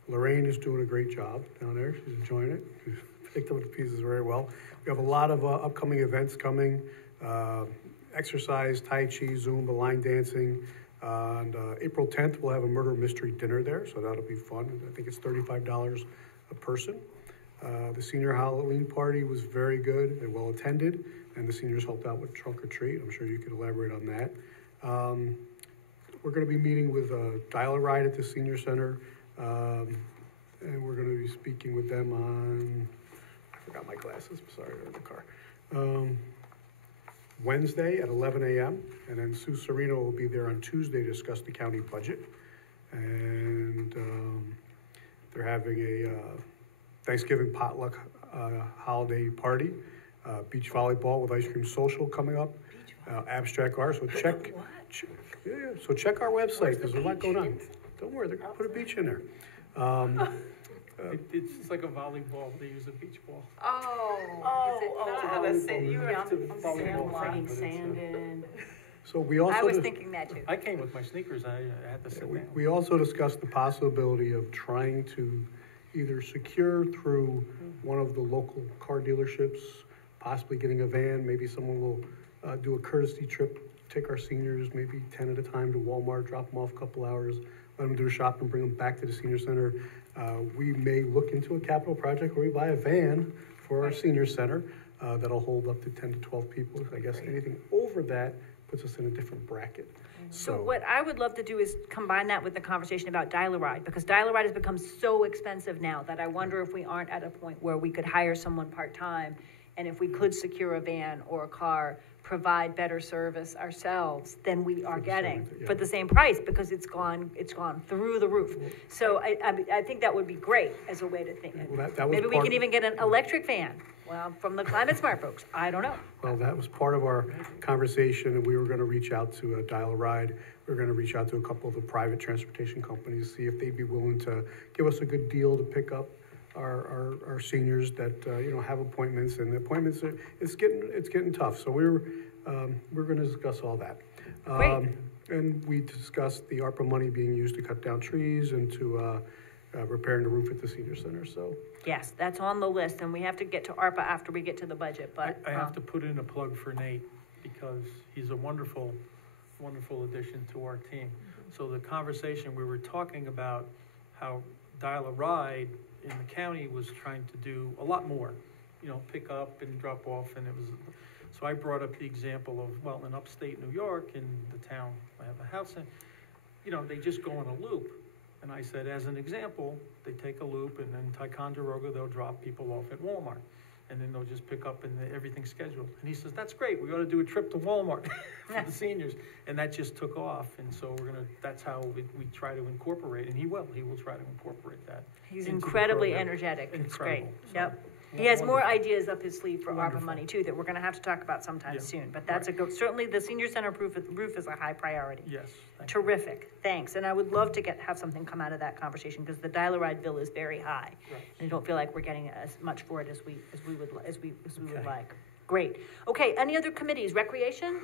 Lorraine is doing a great job down there. She's enjoying it. She's picked up the pieces very well. We have a lot of upcoming events coming, exercise, Tai Chi, Zumba, line dancing. On April 10th, we'll have a murder mystery dinner there, so that'll be fun. I think it's $35 a person. The senior Halloween party was very good and well attended, and the seniors helped out with trunk or treat. I'm sure you could elaborate on that. We're going to be meeting with Dial-A-Ride at the senior center, and we're going to be speaking with them on, I forgot my glasses, sorry, they're in the car. Wednesday at 11 a.m., and then Sue Serino will be there on Tuesday to discuss the county budget. And they're having a Thanksgiving potluck holiday party, beach volleyball with ice cream social coming up, abstract art. So check our website. There's a lot going on. Don't worry, they're gonna put a beach in there. It's like a volleyball, they use a beach ball. So we also I was thinking that too. I came with my sneakers, I had to sit down. we also discussed the possibility of trying to either secure through one of the local car dealerships, possibly getting a van. Maybe someone will do a courtesy trip, take our seniors, maybe 10 at a time, to Walmart, drop them off a couple hours, let them do a shop and bring them back to the senior center. We may look into a capital project where we buy a van for our senior center that'll hold up to 10 to 12 people. I guess anything over that puts us in a different bracket. So what I would love to do is combine that with the conversation about Dial-A-Ride, because Dial-A-Ride has become so expensive now that I wonder if we aren't at a point where we could hire someone part-time, and if we could secure a van or a car, provide better service ourselves than we are getting for the same price, because it's gone through the roof. So I think that would be great as a way to think. Well, that was Maybe we part- can even get an electric van Well, from the climate smart folks, I don't know. Well, that was part of our conversation, and we were gonna reach out to Dial-A-Ride. We were gonna reach out to a couple of the private transportation companies, see if they'd be willing to give us a good deal to pick up our seniors that, have appointments, and the appointments, it's getting tough, so we're gonna discuss all that. Great. And we discussed the ARPA money being used to cut down trees and to, repairing the roof at the senior center, so. Yes, that's on the list, and we have to get to ARPA after we get to the budget, but. I have to put in a plug for Nate, because he's a wonderful, wonderful addition to our team. So the conversation, we were talking about how Dial-A-Ride in the county was trying to do a lot more, pick up and drop off, and it was, so I brought up the example of, well, in upstate New York, in the town I have a house in, they just go on a loop. And I said, as an example, they take a loop, and then Ticonderoga, they'll drop people off at Walmart. And then they'll just pick up, and everything's scheduled. And he says, that's great, we ought to do a trip to Walmart for the seniors. And that just took off, and so that's how we try to incorporate, and he will try to incorporate that. He's into the incredibly program. energetic, it's great, Incredible. So, yep. He has more wonderful. ideas up his sleeve for ARPA Wonderful. money too, that we're gonna have to talk about sometime Yeah. soon, but that's certainly the senior center roof is a high priority. Yes, thank you. Terrific, thanks, and I would love to have something come out of that conversation, because the Dial-A-Ride bill is very high. Right. And I don't feel like we're getting as much for it as we would Okay. like. Great, okay, any other committees, recreation?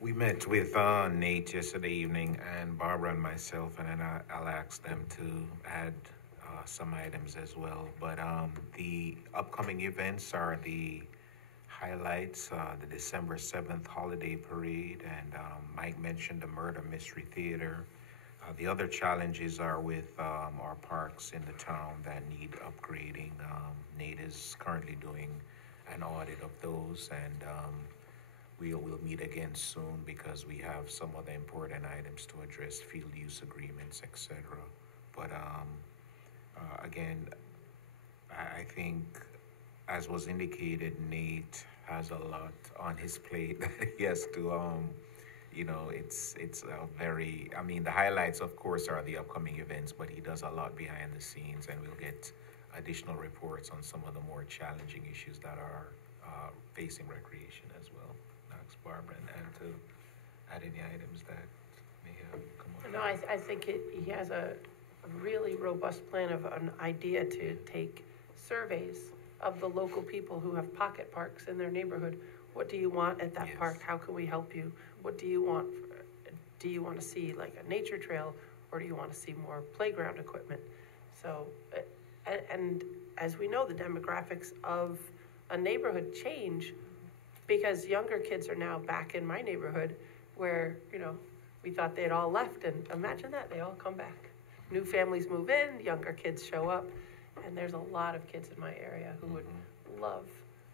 We met with Nate yesterday evening, and Barbara and myself, and then I'll ask them to add some items as well. But the upcoming events are the highlights, the December 7th holiday parade, and Mike mentioned the Murder Mystery Theater. The other challenges are with our parks in the town that need upgrading. Nate is currently doing an audit of those, and we'll meet again soon, because we have some other important items to address, field use agreements, etc. But again, I think, as was indicated, Nate has a lot on his plate that he has to, it's a very, the highlights, of course, are the upcoming events, but he does a lot behind the scenes, and we'll get additional reports on some of the more challenging issues that are facing recreation as well. Thanks, Barbara, and to add any items that may have come up. No, I think he has a really robust plan of an idea to take surveys of the local people who have pocket parks in their neighborhood. What do you want at that Yes. park? How can we help you? What do you want? Do you want to see like a nature trail, or do you want to see more playground equipment? So, and as we know, the demographics of a neighborhood change, because younger kids are now back in my neighborhood where, we thought they'd all left, and imagine that, they all come back. New families move in, younger kids show up, and there's a lot of kids in my area who would love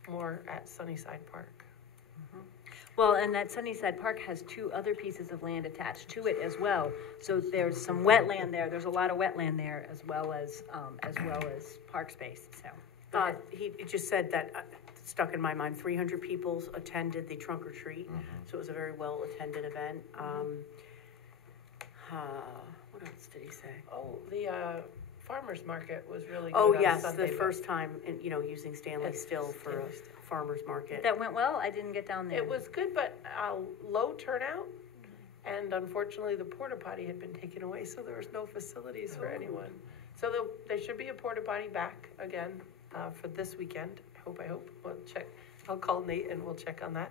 more at Sunnyside Park. Well, and that Sunnyside Park has 2 other pieces of land attached to it as well. So there's some wetland there, there's a lot of wetland there, as well as park space, so. He just said that, stuck in my mind, 300 people attended the trunk or treat, so it was a very well-attended event. What else did he say? Oh, the farmer's market was really good Oh, on yes, Sunday, the but first time, using Stanley Yes, Still for a Stanley Still. farmer's market. That went well? I didn't get down there. It was good, but low turnout, and unfortunately, the porta potty had been taken away, so there was no facilities for anyone. So there should be a porta potty back again for this weekend. I hope. We'll check. I'll call Nate and we'll check on that.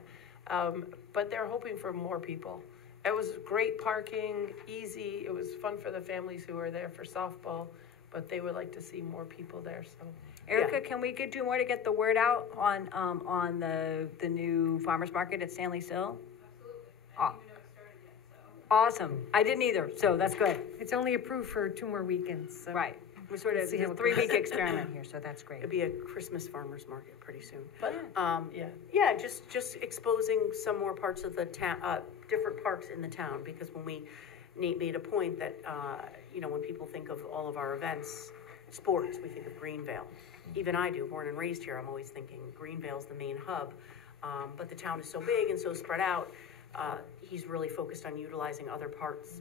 But they're hoping for more people. It was great parking, easy. It was fun for the families who were there for softball, but they would like to see more people there. So. Erica, can we do more to get the word out on the new farmer's market at Stanley Still? Absolutely. I didn't even know it started yet, so. Awesome. I didn't either, so that's good. It's only approved for 2 more weekends, so. Right. We're sort of, See it's how a it 3-week experiment here, so that's great. It'd be a Christmas farmer's market pretty soon. But Yeah, just exposing some more parts of the town, different parks in the town, because Nate made a point that, when people think of all of our events, sports, we think of Greenvale. Even I do, born and raised here, I'm always thinking Greenvale's the main hub, but the town is so big and so spread out, he's really focused on utilizing other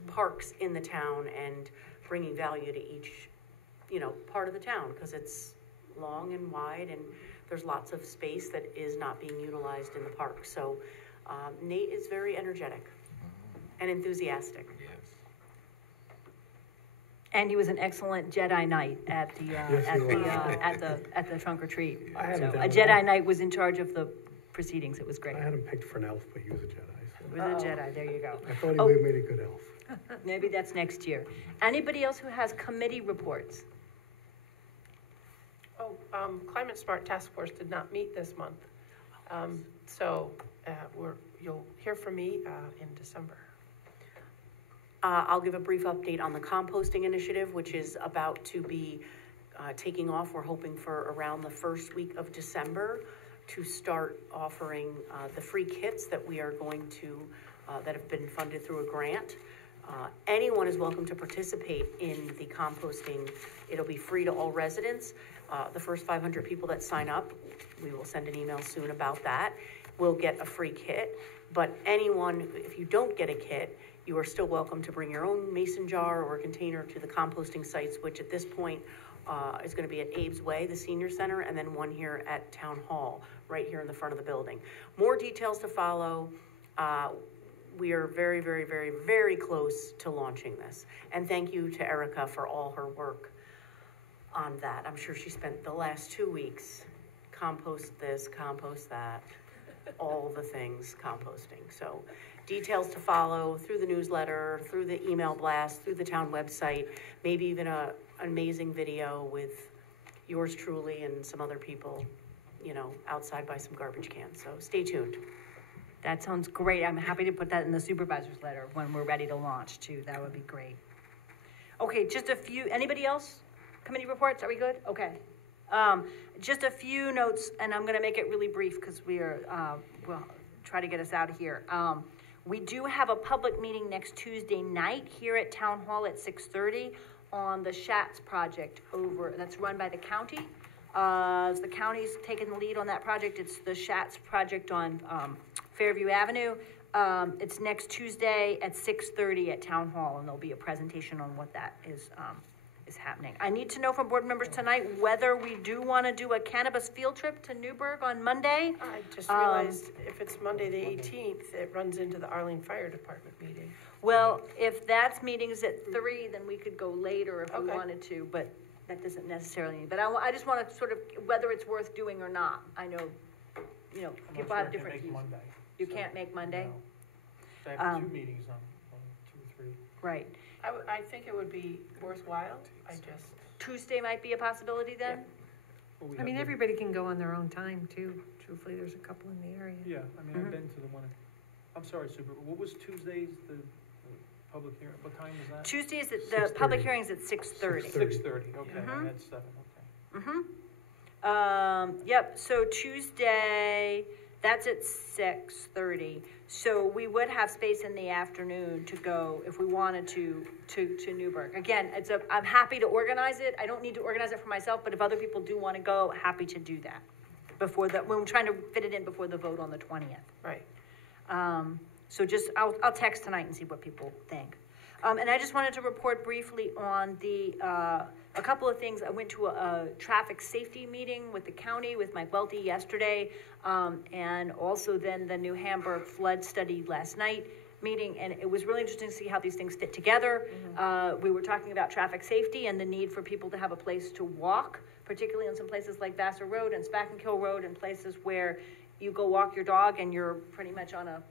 parks in the town and bringing value to each, part of the town, because it's long and wide, and there's lots of space that is not being utilized in the park. So Nate is very energetic and enthusiastic. Yes. And he was an excellent Jedi Knight at the at the trunk or treat. I had him So down a Jedi Knight was in charge of the proceedings. It was great. I had him picked for an elf, but he was a Jedi. So. It was a Jedi. There you go. I thought he would have made a good elf. Maybe that's next year. Anybody else who has committee reports? Climate Smart Task Force did not meet this month. You'll hear from me in December. I'll give a brief update on the composting initiative, which is about to be taking off. We're hoping for around the first week of December to start offering the free kits that we are going to, that have been funded through a grant. Anyone is welcome to participate in the composting. It'll be free to all residents. The first 500 people that sign up, we will send an email soon about that, will get a free kit. But anyone, if you don't get a kit, you are still welcome to bring your own mason jar or container to the composting sites, which at this point is going to be at Abe's Way, the senior center, and then one here at Town Hall, right here in the front of the building. More details to follow. We are very, very, very, very close to launching this. And thank you to Erica for all her work on that. I'm sure she spent the last 2 weeks compost this, compost that, all the things composting. So details to follow through the newsletter, through the email blast, through the town website, maybe even an amazing video with yours truly and some other people, you know, outside by some garbage cans. So stay tuned. That sounds great. I'm happy to put that in the supervisor's letter when we're ready to launch too. That would be great. Okay, just a few, anybody else? Committee reports, are we good? Okay. Just a few notes, and I'm gonna make it really brief because we are, we'll try to get us out of here. We do have a public meeting next Tuesday night here at Town Hall at 6:30 on the Schatz project that's run by the county. The county's taking the lead on that project. It's the Schatz project on Fairview Avenue. It's next Tuesday at 6:30 at Town Hall, and there'll be a presentation on what that is happening. I need to know from board members tonight whether we do want to do a cannabis field trip to Newburgh on Monday. I just realized if it's Monday the 18th, it runs into the Arlene Fire Department meeting. Well, if that's meetings at 3, then we could go later if we Okay. wanted to, but that doesn't necessarily mean. But I just want to sort of, whether it's worth doing or not. I know, you know, I'm people not sure have I can different make views. Monday. You So, can't make Monday? no. I have 2 meetings on 2 or 3. Right. I think it would be worthwhile. Tuesday might be a possibility then? Well, we I mean, have the- everybody can go on their own time too. Truthfully, there's a couple in the area. Yeah, I mean, I've been to the one, I'm sorry, Super, what was Tuesday's, the public hearing, what time was that? Tuesday is the 6:30. public hearing's at 6:30. 6:30, okay, I Mhm. had 7, okay. Yep, so Tuesday, that's at 6:30. So we would have space in the afternoon to go, if we wanted to Newburgh. Again, I'm happy to organize it. I don't need to organize it for myself, but if other people do want to go, happy to do that. When we're trying to fit it in before the vote on the 20th. Right. So I'll text tonight and see what people think. And I just wanted to report briefly on a couple of things. I went to a traffic safety meeting with the county with Mike Welty yesterday, and also then the New Hamburg flood study last night meeting, and it was really interesting to see how these things fit together. We were talking about traffic safety and the need for people to have a place to walk, particularly in some places like Vassar Road and Spackenkill Road, and places where you go walk your dog and you're pretty much on a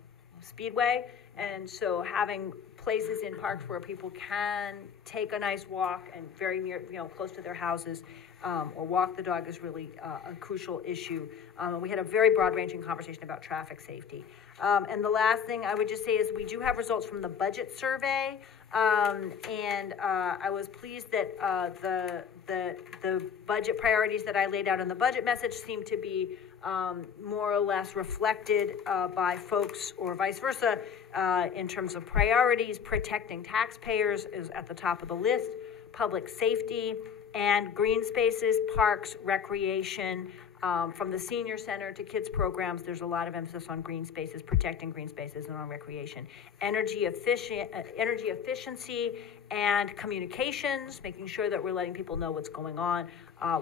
speedway. And so having places in parks where people can take a nice walk and very near, close to their houses, or walk the dog is really a crucial issue. We had a very broad-ranging conversation about traffic safety. And the last thing I would just say is we do have results from the budget survey. And I was pleased that the budget priorities that I laid out in the budget message seem to be more or less reflected by folks, or vice versa, in terms of priorities. Protecting taxpayers is at the top of the list, public safety, and green spaces, parks, recreation, From the senior center to kids programs, there's a lot of emphasis on green spaces, protecting green spaces, and on recreation. Energy efficiency and communications, making sure that we're letting people know what's going on,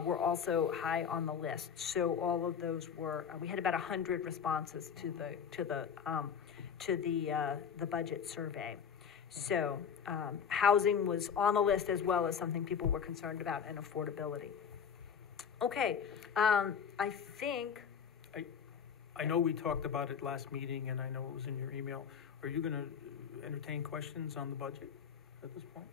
were also high on the list. So all of those were, we had about 100 responses to the budget survey. So housing was on the list as well as something people were concerned about, and affordability. Okay, I think. I know we talked about it last meeting, and I know it was in your email. Are you gonna entertain questions on the budget at this point?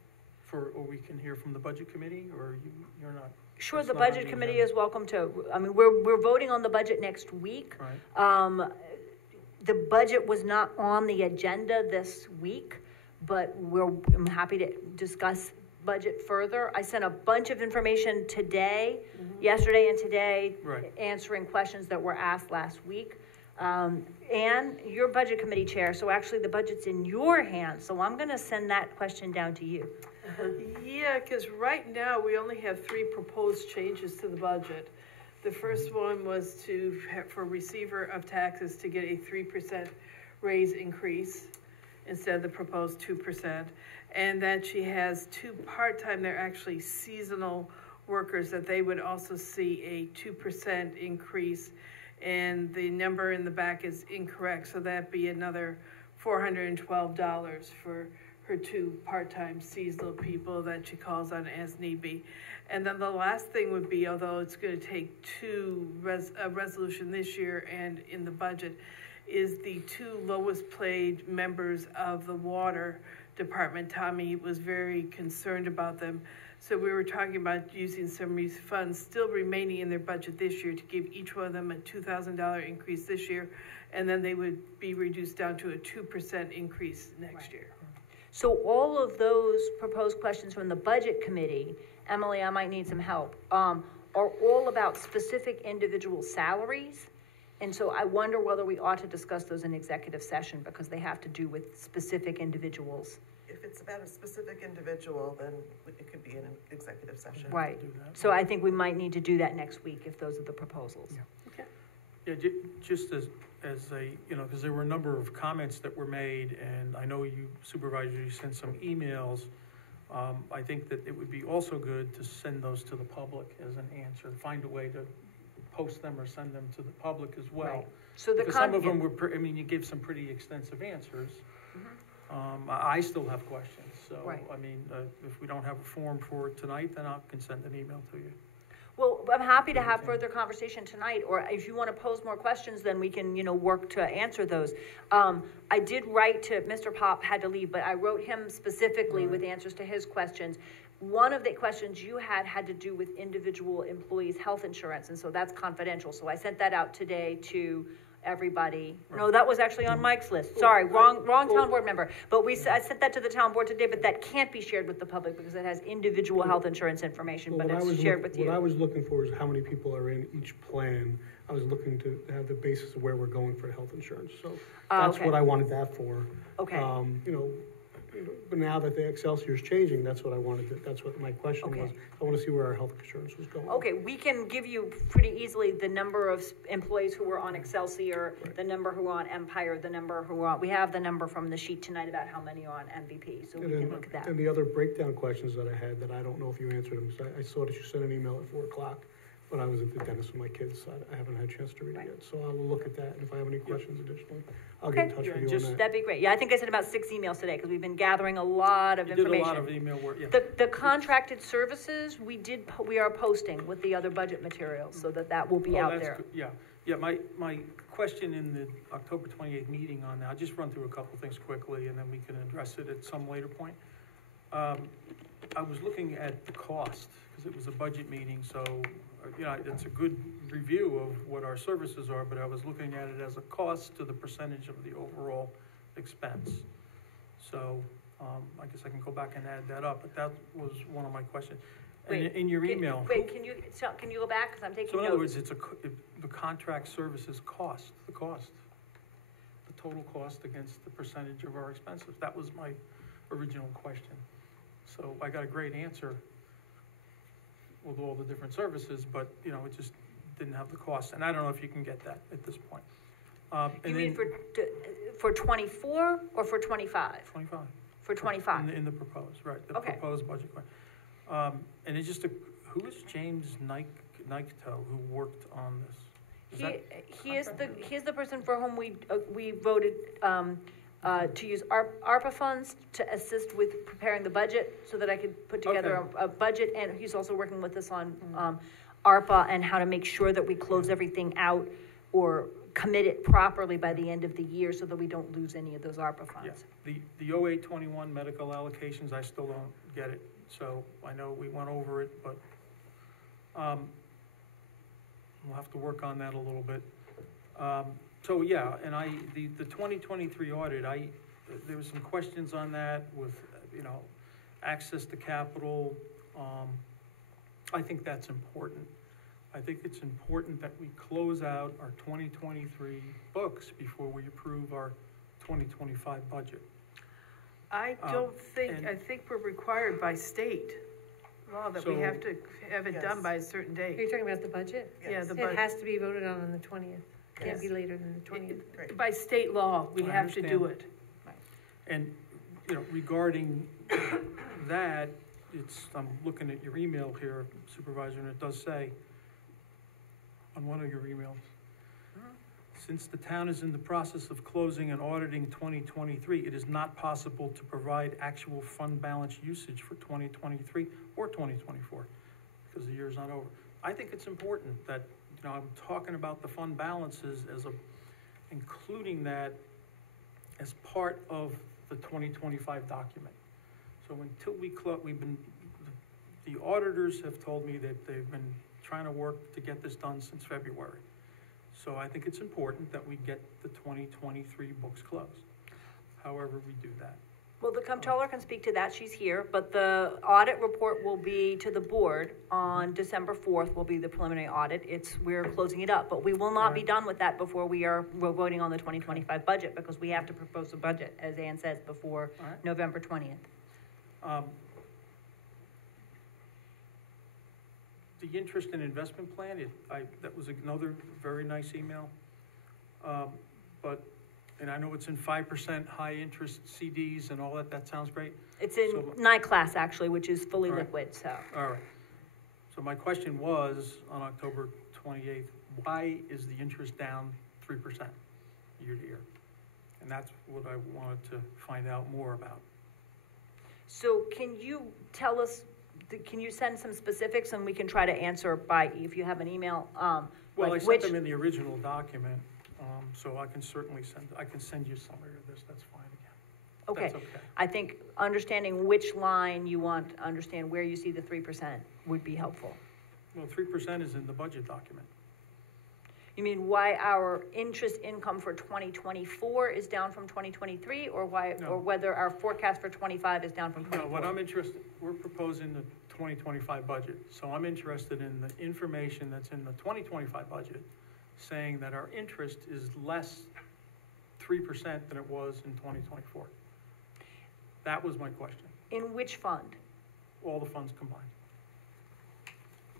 Or we can hear from the budget committee, or you're not? Sure, That's the not on budget the committee agenda. is welcome to, I mean, we're voting on the budget next week. Right. The budget was not on the agenda this week, but I'm happy to discuss budget further. I sent a bunch of information today, yesterday and today, Right. answering questions that were asked last week. And you're budget committee chair, so actually the budget's in your hands, so I'm gonna send that question down to you. Yeah, because right now, we only have 3 proposed changes to the budget. The first one was for receiver of taxes to get a 3% raise increase instead of the proposed 2%. And then she has 2 part-time, they're actually seasonal workers, that they would also see a 2% increase. And the number in the back is incorrect, so that'd be another $412 for her 2 part-time seasonal people that she calls on as need be. And then the last thing would be, although it's gonna take a resolution this year and in the budget, is the 2 lowest paid members of the water department. Tommy was very concerned about them. So we were talking about using some of these funds still remaining in their budget this year to give each one of them a $2,000 increase this year, and then they would be reduced down to a 2% increase next year. So all of those proposed questions from the budget committee, Emily, I might need some help, are all about specific individual salaries. And so I wonder whether we ought to discuss those in executive session, because they have to do with specific individuals. If it's about a specific individual, then it could be in an executive session. Right. Do that. So I think we might need to do that next week if those are the proposals. Yeah, just as a, because there were a number of comments that were made, and I know you supervisors, you sent some emails. I think that it would be also good to send those to the public as an answer, find a way to post them or send them to the public as well. Right. So the Because some of them were, you gave some pretty extensive answers. I still have questions, so, Right. If we don't have a form for it tonight, then I can send an email to you. Well, I'm happy to have further conversation tonight, or if you want to pose more questions, then we can, work to answer those. I did write to, Mr. Pop had to leave, but I wrote him specifically with answers to his questions. One of the questions you had to do with individual employees' health insurance, and so that's confidential. So I sent that out today to everybody. No, that was actually on Mike's list. Sorry, wrong town board member. But I sent that to the town board today, but that can't be shared with the public because it has individual health insurance information, but it's shared with you. What I was looking for is how many people are in each plan. I was looking to have the basis of where we're going for health insurance. So that's okay. what I wanted that for. Okay. But now that the Excelsior is changing, that's what I wanted to, that's what my question Okay. was. I want to see where our health insurance was going. Okay, we can give you pretty easily the number of employees who were on Excelsior, the number who are on Empire, the number who are on, we have the number from the sheet tonight about how many are on MVP, so we can look at that. And the other breakdown questions that I had that I don't know if you answered them, because I saw that you sent an email at 4:00, but I was at the dentist with my kids, so I haven't had a chance to read it yet. So I will look at that, and if I have any questions additionally, I'll get in touch with you on that. That'd be great. Yeah, I think I sent about 6 emails today, because we've been gathering a lot of You did information. a lot of email work, yeah. The contracted services, we are posting with the other budget materials, so that will be Oh, out that's there. good. Yeah, my question in the October 28th meeting on that, I'll just run through a couple things quickly, and then we can address it at some later point. I was looking at the cost, because it was a budget meeting, so, it's a good review of what our services are, but I was looking at it as a cost to the percentage of the overall expense. So, I guess I can go back and add that up, but that was one of my questions. And in your email. Can you go back, because I'm taking So notes. in other words, the contract services cost, the total cost against the percentage of our expenses. That was my original question. So I got a great answer with all the different services, but, it just didn't have the cost, and I don't know if you can get that at this point. You And mean then for 24 or for 25? 25. For 25? In the proposed, right, the Okay. proposed budget. And it's just who is James Nikto, who worked on this? Is that He is the person for whom we voted to use ARPA funds to assist with preparing the budget so that I could put together a budget, and he's also working with us on ARPA and how to make sure that we close everything out or commit it properly by the end of the year so that we don't lose any of those ARPA funds. Yeah, the 0821 medical allocations, I still don't get it, so I know we went over it, but we'll have to work on that a little bit. So yeah, and the 2023 audit, there was some questions on that with, access to capital. I think that's important. I think it's important that we close out our 2023 books before we approve our 2025 budget. I think we're required by state law that we have to have it done by a certain Are date. you talking about the budget? Yeah, the It budget. has to be voted on the 20th. Can't be later than the 20th. By state law, we I have to do understand. it. And, regarding that, I'm looking at your email here, Supervisor, and it does say, on one of your emails, since the town is in the process of closing and auditing 2023, it is not possible to provide actual fund balance usage for 2023 or 2024, because the year's not over. I think it's important that, I'm talking about the fund balances including that as part of the 2025 document. So until we the auditors have told me that they've been trying to work to get this done since February. So I think it's important that we get the 2023 books closed, however we do that. Well, the comptroller can speak to that, she's here, but the audit report will be to the board on December 4th will be the preliminary audit. We're closing it up, but we will not be done with that before we're voting on the 2025 budget, because we have to propose a budget, as Ann says, before November 20th. The interest and investment plan, that was another very nice email. And I know it's in 5% high interest CDs and all that, that sounds great. It's in night class, actually, which is fully liquid, so. All right. So my question was, on October 28th, why is the interest down 3% year to year? And that's what I wanted to find out more about. So can you tell us, can you send some specifics and we can try to answer if you have an email? Well, I sent them in the original document, so I can certainly send you summary of this, that's fine again. Okay. That's okay. I think understanding which line you want to understand where you see the 3% would be helpful. Well, 3% is in the budget document. You mean why our interest income for 2024 is down from 2023, or or whether our forecast for 25 is down from 24? No, what I'm interested, we're proposing the 2025 budget, so I'm interested in the information that's in the 2025 budget, saying that our interest is less 3% than it was in 2024. That was my question. In which fund? All the funds combined.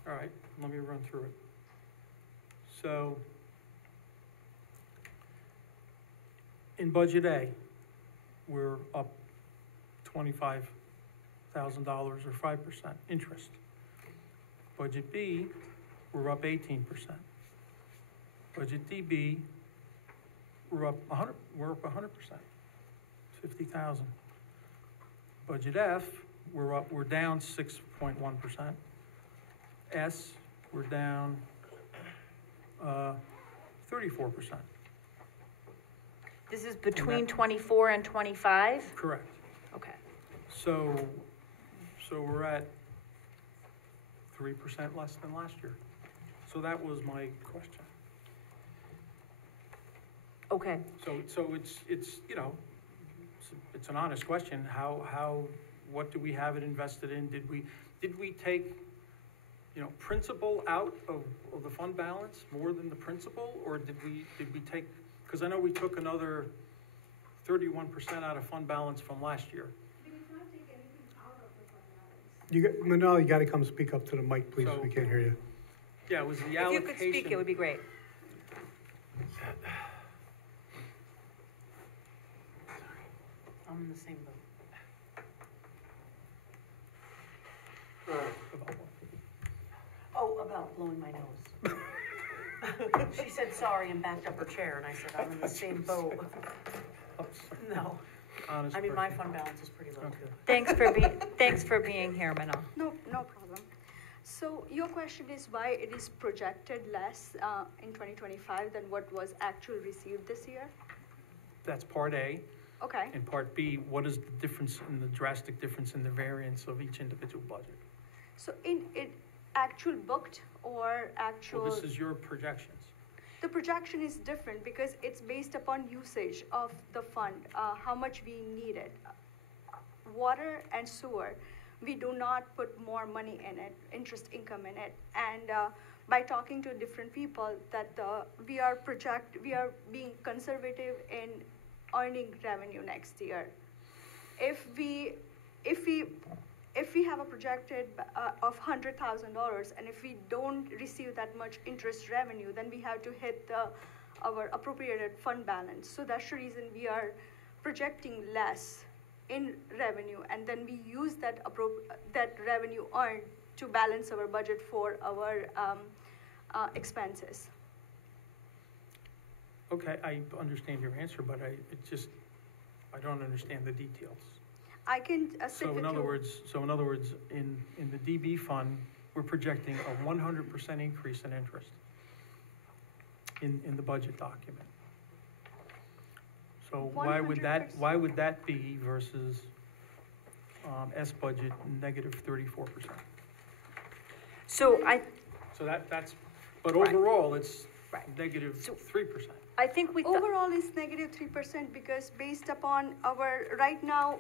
All right, let me run through it. So, in Budget A, we're up $25,000 or 5% interest. Budget B, we're up 18%. Budget DB, we're up 100%, 50,000. Budget F, we're down 6.1%. S, we're down 34%. This is between 24 and 25? Correct. Okay. So we're at 3% less than last year. So that was my question. Okay. So it's an honest question. What do we have it invested in? Did we take, principal out of the fund balance more than the principal, or did we take? Because I know we took another 31% out of fund balance from last year. We did not take anything out of the fund balance. Manal, you gotta come speak up to the mic, please, So- we can't hear you. Yeah, it was the If you allocation. could speak, it would be great. I'm in the same boat. Oh, about blowing my nose. She said sorry and backed up her chair, and I said, I'm in the same boat. No, Honest I mean, my person. fund balance is pretty low Okay. too. Thanks for being here, Manal. No problem. So your question is why it is projected less in 2025 than what was actually received this year? That's part A. Okay. And part B, what is the difference in the drastic difference in the variance of each individual budget? So in it actual booked or actual? Well, this is your projections. The projection is different because it's based upon usage of the fund, how much we needed. Water and sewer, we do not put more money in it, interest income in it. And by talking to different people, that we are being conservative in earning revenue next year. If we have a projected of $100,000, and if we don't receive that much interest revenue, then we have to hit our appropriated fund balance. So that's the reason we are projecting less in revenue, and then we use that revenue earned to balance our budget for our expenses. Okay, I understand your answer, but I don't understand the details. I can sit So with in other you. words, in the DB fund, we're projecting a 100% increase in interest in the budget document. So why would that be versus S budget negative 34%? So but overall, it's Right. negative So- 3%. I think Overall is negative 3% because based upon our, right now,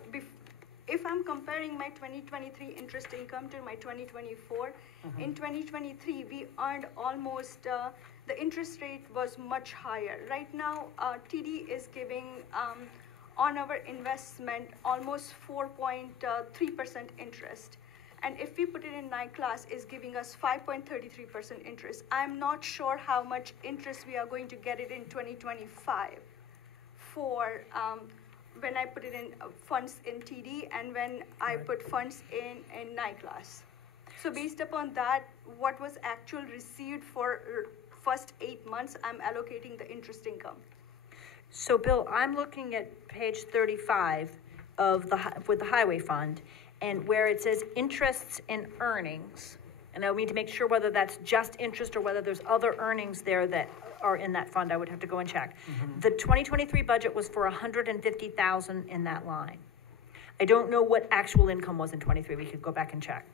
if I'm comparing my 2023 interest income to my 2024, in 2023, we earned almost, the interest rate was much higher. Right now, TD is giving, on our investment, almost 4.3% interest. And if we put it in NICLAS, is giving us 5.33% interest. I'm not sure how much interest we are going to get it in 2025 for when I put it in funds in TD and when I put funds in NICLAS. So based upon that, what was actual received for first 8 months, I'm allocating the interest income. So Bill, I'm looking at page 35 with the highway fund, and where it says interests and earnings, and I need to make sure whether that's just interest or whether there's other earnings there that are in that fund. I would have to go and check. The 2023 budget was for $150,000 in that line. I don't know what actual income was in 23. We could go back and check.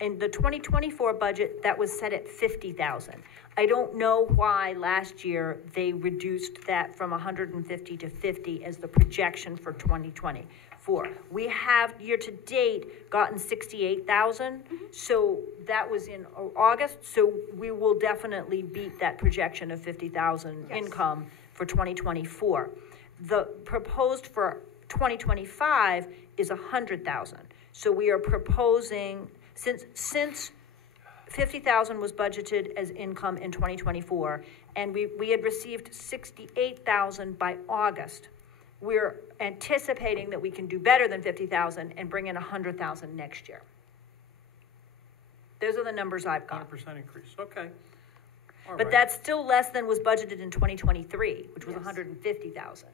In the 2024 budget, that was set at $50,000. I don't know why last year they reduced that from 150 to 50 as the projection for 2024. We have year-to-date gotten 68,000, so that was in August, so we will definitely beat that projection of 50,000 income for 2024. The proposed for 2025 is 100,000. So we are proposing, since 50,000 was budgeted as income in 2024, and we had received 68,000 by August. We're anticipating that we can do better than 50,000 and bring in 100,000 next year. Those are the numbers I've got. 100% increase, okay. All But right. that's still less than was budgeted in 2023, which was 150,000.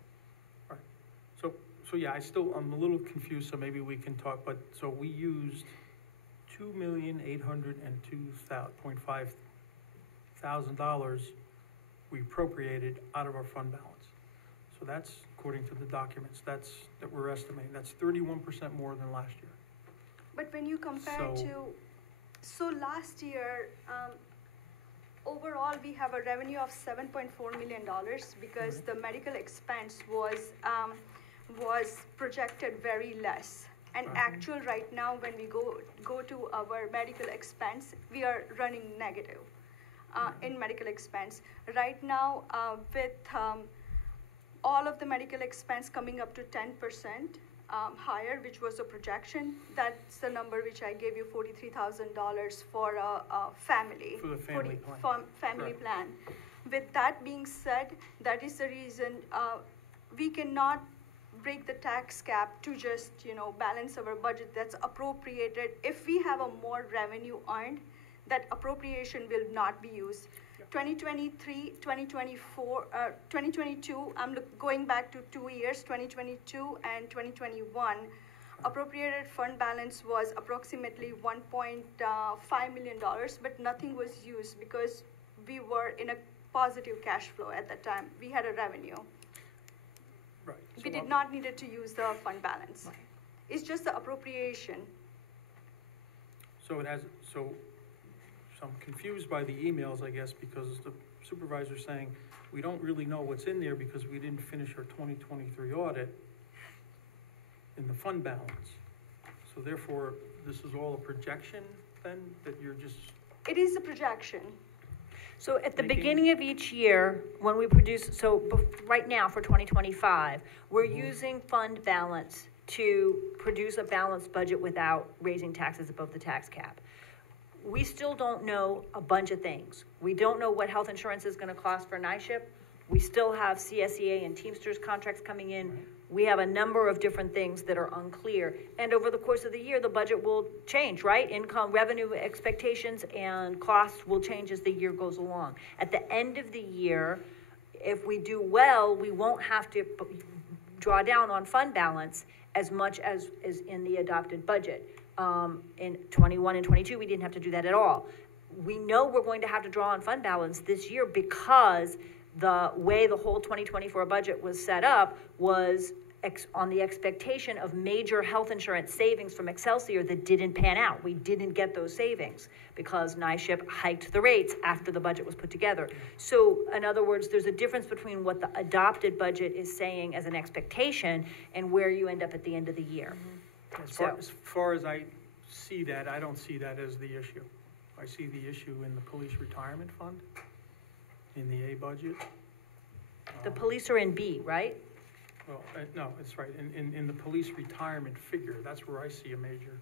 So yeah, I'm a little confused, so maybe we can talk, but, so we used $2,802,500 we appropriated out of our fund balance. So that's, according to the documents, that we're estimating, that's 31% more than last year. But when you compare so last year, overall, we have a revenue of $7.4 million because the medical expense was projected very less. And actual right now, when we go to our medical expense, we are running negative in medical expense. Right now, with all of the medical expense coming up to 10%, higher, which was a projection. That's the number which I gave you, $43,000 for a family. For the family plan. Family Correct. plan. With that being said, that is the reason we cannot break the tax cap to just, balance our budget that's appropriated. If we have a more revenue earned, that appropriation will not be used. 2023, 2024, 2022, I'm going back to 2 years, 2022 and 2021, appropriated fund balance was approximately $1.5 million, but nothing was used because we were in a positive cash flow at that time. We had a revenue. Right. We did not needed to use the fund balance. It's just the appropriation. So I'm confused by the emails, I guess, because the supervisor's saying, we don't really know what's in there because we didn't finish our 2023 audit in the fund balance. So therefore, this is all a projection then, that you're just, It is a projection. So at the Making- beginning of each year, when we produce, right now for 2025, we're using fund balance to produce a balanced budget without raising taxes above the tax cap. We still don't know a bunch of things. We don't know what health insurance is gonna cost for NISHIP. We still have CSEA and Teamsters contracts coming in. We have a number of different things that are unclear. And over the course of the year, the budget will change, right? Income, revenue expectations, and costs will change as the year goes along. At the end of the year, if we do well, we won't have to draw down on fund balance as much as is in the adopted budget. In 21 and 22, we didn't have to do that at all. We know we're going to have to draw on fund balance this year because the way the whole 2024 budget was set up was on the expectation of major health insurance savings from Excelsior that didn't pan out. We didn't get those savings because NISHIP hiked the rates after the budget was put together. So in other words, there's a difference between what the adopted budget is saying as an expectation and where you end up at the end of the year. as far as I see that, I don't see that as the issue. I see the issue in the police retirement fund, in the A budget. The police are in B, right? Well, no, it's right, in the police retirement figure, that's where I see a major,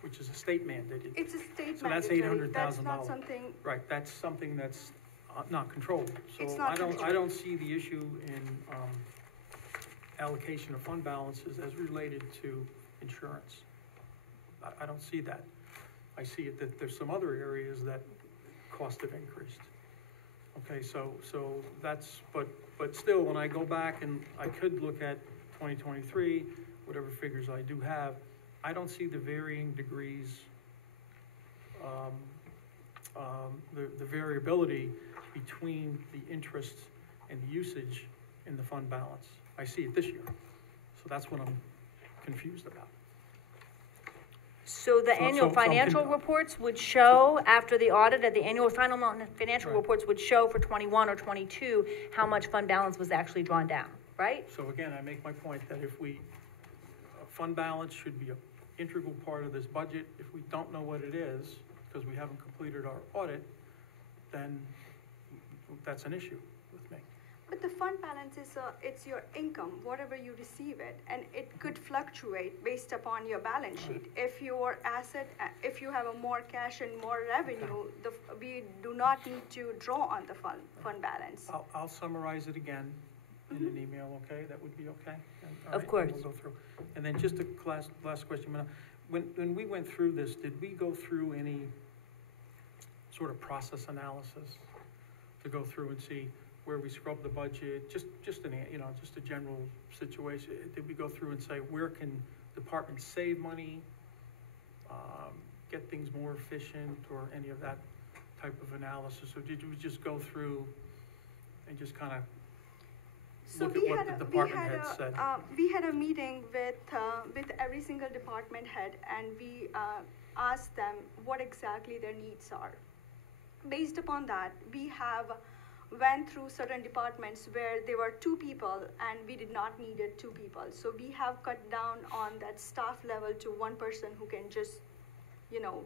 which is a state mandated. It's a state So that's mandatory. That's $800,000. not something, Right, that's something that's not controlled. It's So not I controlled. don't see the issue in allocation of fund balances as related to insurance. I don't see that. I see it that there's some other areas that costs have increased. Okay, so that's, but still, when I go back and I could look at 2023, whatever figures I do have, I don't see the varying degrees, the variability between the interest and the usage in the fund balance. I see it this year. So that's what I'm confused about. So the So- annual so I'm financial con- reports would show, after the audit, at the annual final financial Right. reports would show for 21 or 22, how much fund balance was actually drawn down, right? So again, I make my point that if fund balance should be an integral part of this budget. If we don't know what it is, because we haven't completed our audit, then that's an issue with me. but the fund balance is it's your income, whatever you receive it, and it could fluctuate based upon your balance sheet. If your asset, if you have a more cash and more revenue, we do not need to draw on the fund balance. I'll summarize it again in an email, okay? That would be okay? And, all Of right, course. and we'll go through. And then just a last question. When we went through this, did we go through any sort of process analysis to go through and see where we scrub the budget, just a general situation? Did we go through and say, where can departments save money, get things more efficient, or any of that type of analysis? Or did we just go through and just kind of So look at what the department head said? We had a meeting with every single department head, and we asked them what exactly their needs are. Based upon that, we have went through certain departments where there were 2 people and we did not needed 2 people. So we have cut down on that staff level to 1 person who can just,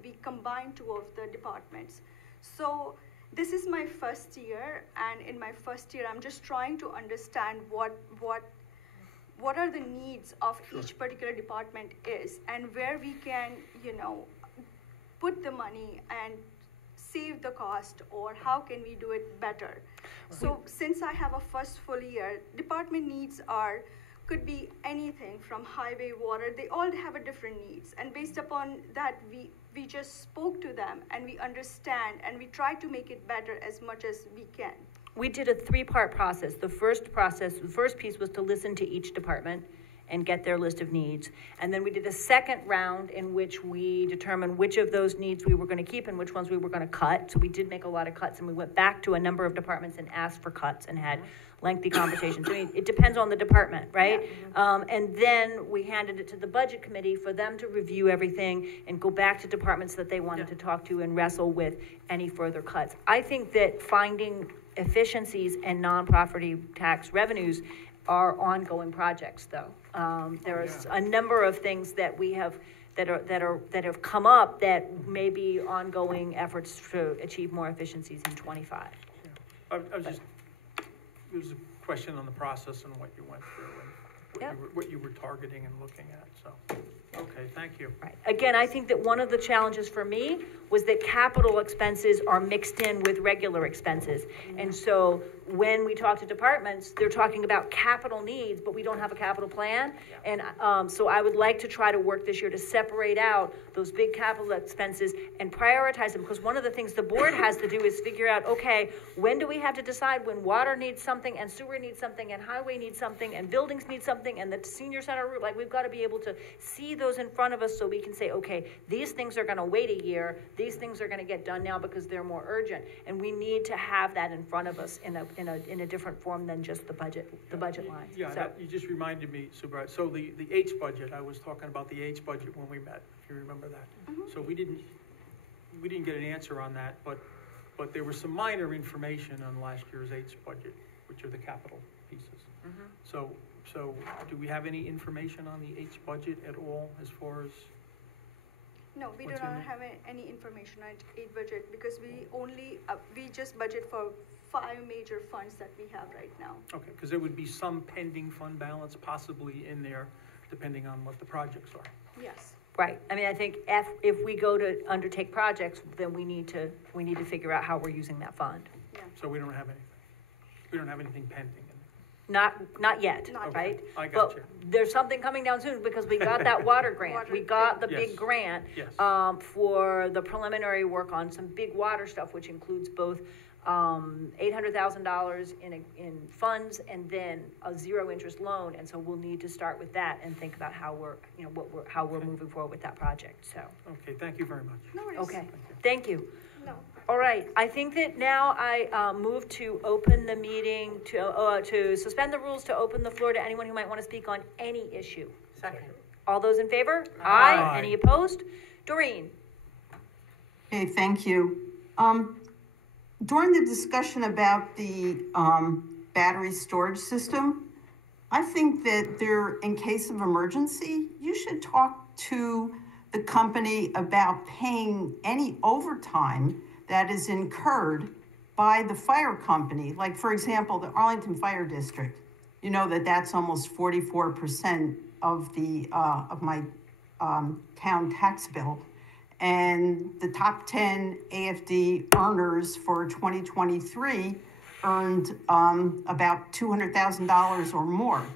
we combined 2 of the departments. So this is my first year, and in my first year, I'm just trying to understand what what are the needs of each particular department is, and where we can, put the money and save the cost, or how can we do it better. So since I have a first full year, department needs could be anything from highway, water, they all have a different needs. And based upon that, we just spoke to them and we understand and we try to make it better as much as we can. We did a 3-part process. The first piece was to listen to each department and get their list of needs. And then we did a second round in which we determined which of those needs we were going to keep and which ones we were going to cut. So we did make a lot of cuts, and we went back to a number of departments and asked for cuts and had lengthy conversations. I mean, it depends on the department, right? And then we handed it to the budget committee for them to review everything and go back to departments that they wanted to talk to and wrestle with any further cuts. I think that finding efficiencies and non-property tax revenues are ongoing projects, though. There's a number of things that we have that have come up that may be ongoing efforts to achieve more efficiencies in 25. There was a question on the process and what you went through and what you were targeting and looking at, so. Okay, thank you. Right. Again, I think that one of the challenges for me was that capital expenses are mixed in with regular expenses. And so when we talk to departments, they're talking about capital needs, but we don't have a capital plan. And so I would like to try to work this year to separate out those big capital expenses and prioritize them, because one of the things the board has to do is figure out, okay, when do we have to decide when water needs something and sewer needs something and highway needs something and buildings need something and the senior center, like we've got to be able to see those in front of us so we can say, okay, these things are going to wait a year, these things are going to get done now because they're more urgent, and we need to have that in front of us in a different form than just the budget lines. Yeah, so. you just reminded me, Supervisor. So the H budget, I was talking about the H budget when we met, if you remember that. Mm-hmm. So we didn't get an answer on that, but there was some minor information on last year's H budget, which are the capital pieces. So do we have any information on the H budget at all as far as? No, we do What's not in it? have any information on aid budget because we just budget for 5 major funds that we have right now. Okay, because there would be some pending fund balance possibly in there, depending on what the projects are. Yes. Right. I mean, I think if we go to undertake projects, then we need to figure out how we're using that fund. Yeah. So we don't have anything. We don't have anything pending. Not yet, Not right? I got you. But there's something coming down soon because we got that water grant. We got the Yes. big grant Yes. for the preliminary work on some big water stuff, which includes both $800,000 in funds and then a 0-interest loan. And so we'll need to start with that and think about how we're moving forward with that project. So. Okay, thank you very much. No worries. Okay. Thank you. No. All right, I think that now I move to open the meeting, to suspend the rules, to open the floor to anyone who might want to speak on any issue. Second. All those in favor? Aye. Any opposed? Doreen? Okay, thank you. During the discussion about the battery storage system, I think that in case of emergency, you should talk to the company about paying any overtime that is incurred by the fire company. Like, for example, the Arlington Fire District, you know that's almost 44% of my town tax bill. And the top 10 AFD earners for 2023 earned about $200,000 or more.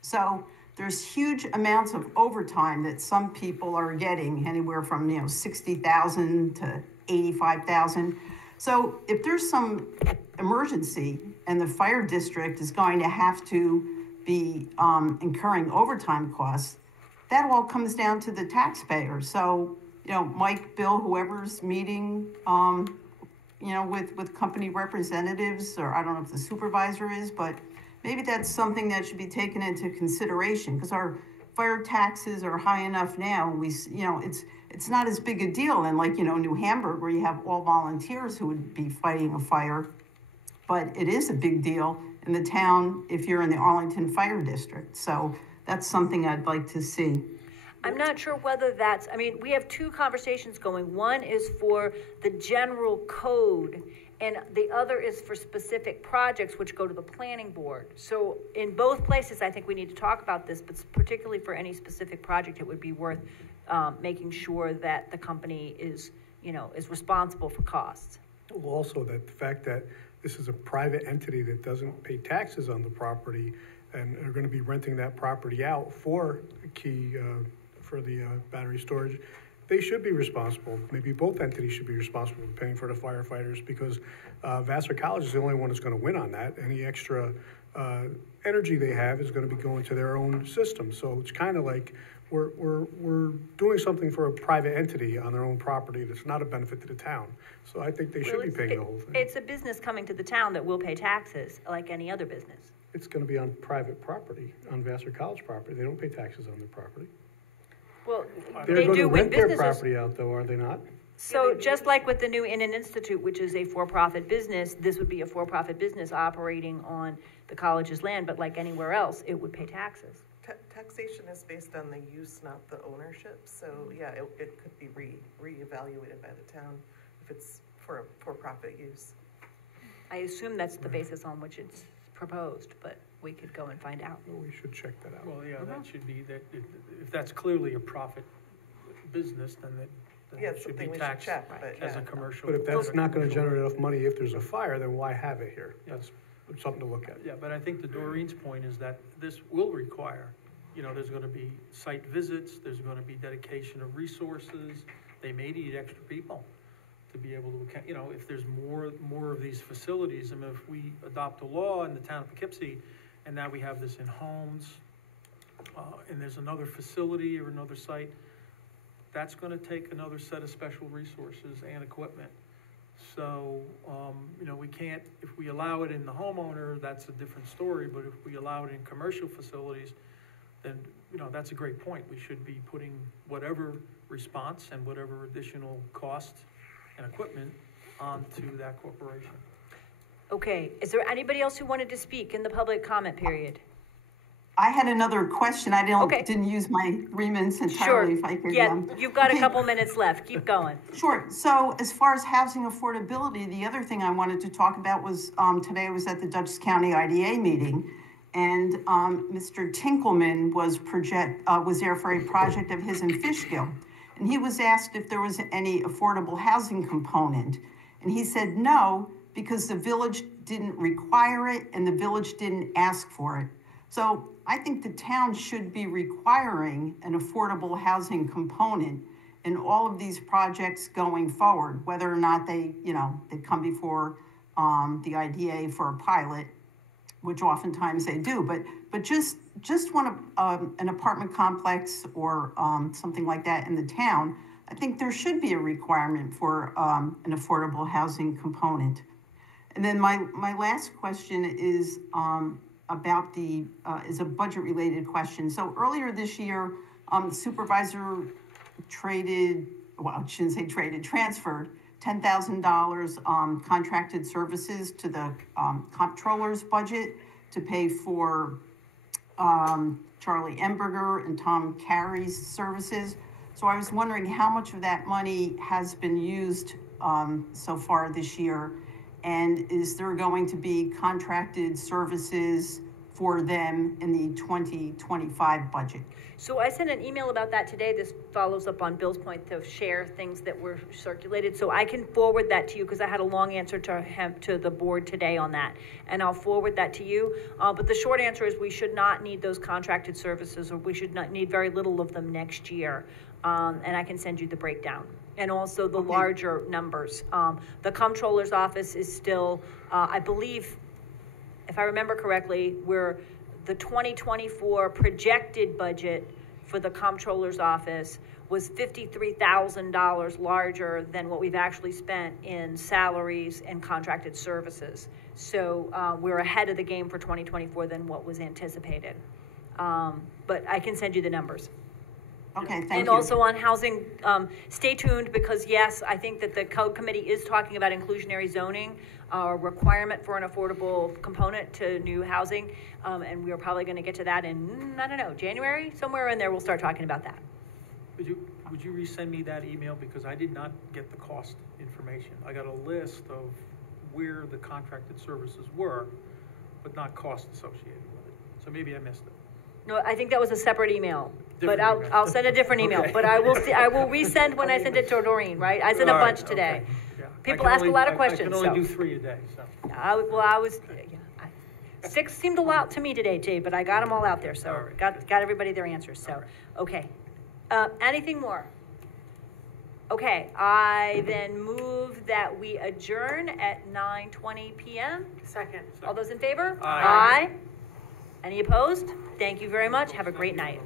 So there's huge amounts of overtime that some people are getting, anywhere from $60,000 to $85,000. So if there's some emergency and the fire district is going to have to be incurring overtime costs, that all comes down to the taxpayer. So, Mike, Bill, whoever's meeting, with company representatives, or I don't know if the supervisor is, but maybe that's something that should be taken into consideration, because our fire taxes are high enough now. It's not as big a deal in New Hamburg, where you have all volunteers who would be fighting a fire, but it is a big deal in the town if you're in the Arlington Fire District. So that's something I'd like to see. I'm not sure whether we have two conversations going. One is for the general code, and the other is for specific projects which go to the planning board. So in both places, I think we need to talk about this, but particularly for any specific project, it would be worth making sure that the company is, is responsible for costs. Well, also that the fact that this is a private entity that doesn't pay taxes on the property and are gonna be renting that property out for for the battery storage, they should be responsible. Maybe both entities should be responsible for paying for the firefighters, because Vassar College is the only one that's gonna win on that. Any extra energy they have is gonna be going to their own system. So it's kind of like we're doing something for a private entity on their own property that's not a benefit to the town. So I think they should be paying the whole thing. It's a business coming to the town that will pay taxes like any other business. It's gonna be on private property, on Vassar College property. They don't pay taxes on their property. Well, They're they gonna do when rent their businesses. property out though, are they not? So just like with the new Inn and Institute, which is a for-profit business, this would be a for-profit business operating on the college's land, but like anywhere else, it would pay taxes. Taxation is based on the use, not the ownership, so yeah, it could be reevaluated by the town if it's for for-profit use. I assume that's the basis on which it's proposed, but we could go and find out. Well, we should check that out. Well, yeah, that should be, that, if that's clearly a profit business, then Yeah, it it's should be something we should taxed check, but as yeah. a commercial. But if that's not gonna commercial- generate enough money if there's a fire, then why have it here? That's something to look at. Yeah, but I think to Doreen's point is that this will require, there's gonna be site visits, there's gonna be dedication of resources. They may need extra people to be able to account, if there's more of these facilities. And if we adopt a law in the town of Poughkeepsie, and now we have this in homes, and there's another facility or another site, that's gonna take another set of special resources and equipment. So, we can't, if we allow it in the homeowner, that's a different story, but if we allow it in commercial facilities, then, that's a great point. We should be putting whatever response and whatever additional cost and equipment onto that corporation. Okay, is there anybody else who wanted to speak in the public comment period? I had another question. I Okay. didn't use my 3 minutes Sure, entirely, if I could. yeah, you've got a okay. couple minutes left, keep going. Sure. So as far as housing affordability, the other thing I wanted to talk about was, today I was at the Dutchess County IDA meeting, and Mr. Tinkelman was there for a project of his in Fishkill. And he was asked if there was any affordable housing component. And he said no, because the village didn't require it and the village didn't ask for it. So I think the town should be requiring an affordable housing component in all of these projects going forward, whether or not they come before the IDA for a pilot, which oftentimes they do. But just want an apartment complex or something like that in the town, I think there should be a requirement for an affordable housing component. And then my last question is about is a budget-related question. So earlier this year, the supervisor transferred $10,000 contracted services to the comptroller's budget to pay for Charlie Emberger and Tom Carey's services. So I was wondering how much of that money has been used so far this year, and is there going to be contracted services for them in the 2025 budget? So I sent an email about that today. This follows up on Bill's point to share things that were circulated. So I can forward that to you because I had a long answer to the board today on that. And I'll forward that to you. But the short answer is we should not need those contracted services, or we should not need very little of them next year. And I can send you the breakdown. And also the larger numbers. The comptroller's office is still, I believe, if I remember correctly, the 2024 projected budget for the comptroller's office was $53,000 larger than what we've actually spent in salaries and contracted services. So we're ahead of the game for 2024 than what was anticipated. But I can send you the numbers. Okay, thank and you. also on housing, stay tuned because yes, I think that the code committee is talking about inclusionary zoning, requirement for an affordable component to new housing. And we are probably going to get to that in, I don't know, January, somewhere in there, we'll start talking about that. Would you resend me that email, because I did not get the cost information. I got a list of where the contracted services were, but not cost associated with it. So maybe I missed it. No, I think that was a separate email, but Different email. I'll send a different email, Okay. but I will resend when I send it to Doreen, right? I sent a All right, bunch today. okay, yeah. People I can ask a only- lot of I questions, can only so. do 3 a day, so. I was, 6 seemed a lot to me today, Jay, but I got them all out there, so All right, got everybody their answers, so, okay. Anything more? Okay, I then move that we adjourn at 9:20 PM. Second. All those in favor? Aye. Any opposed? Thank you very much. Have a great night.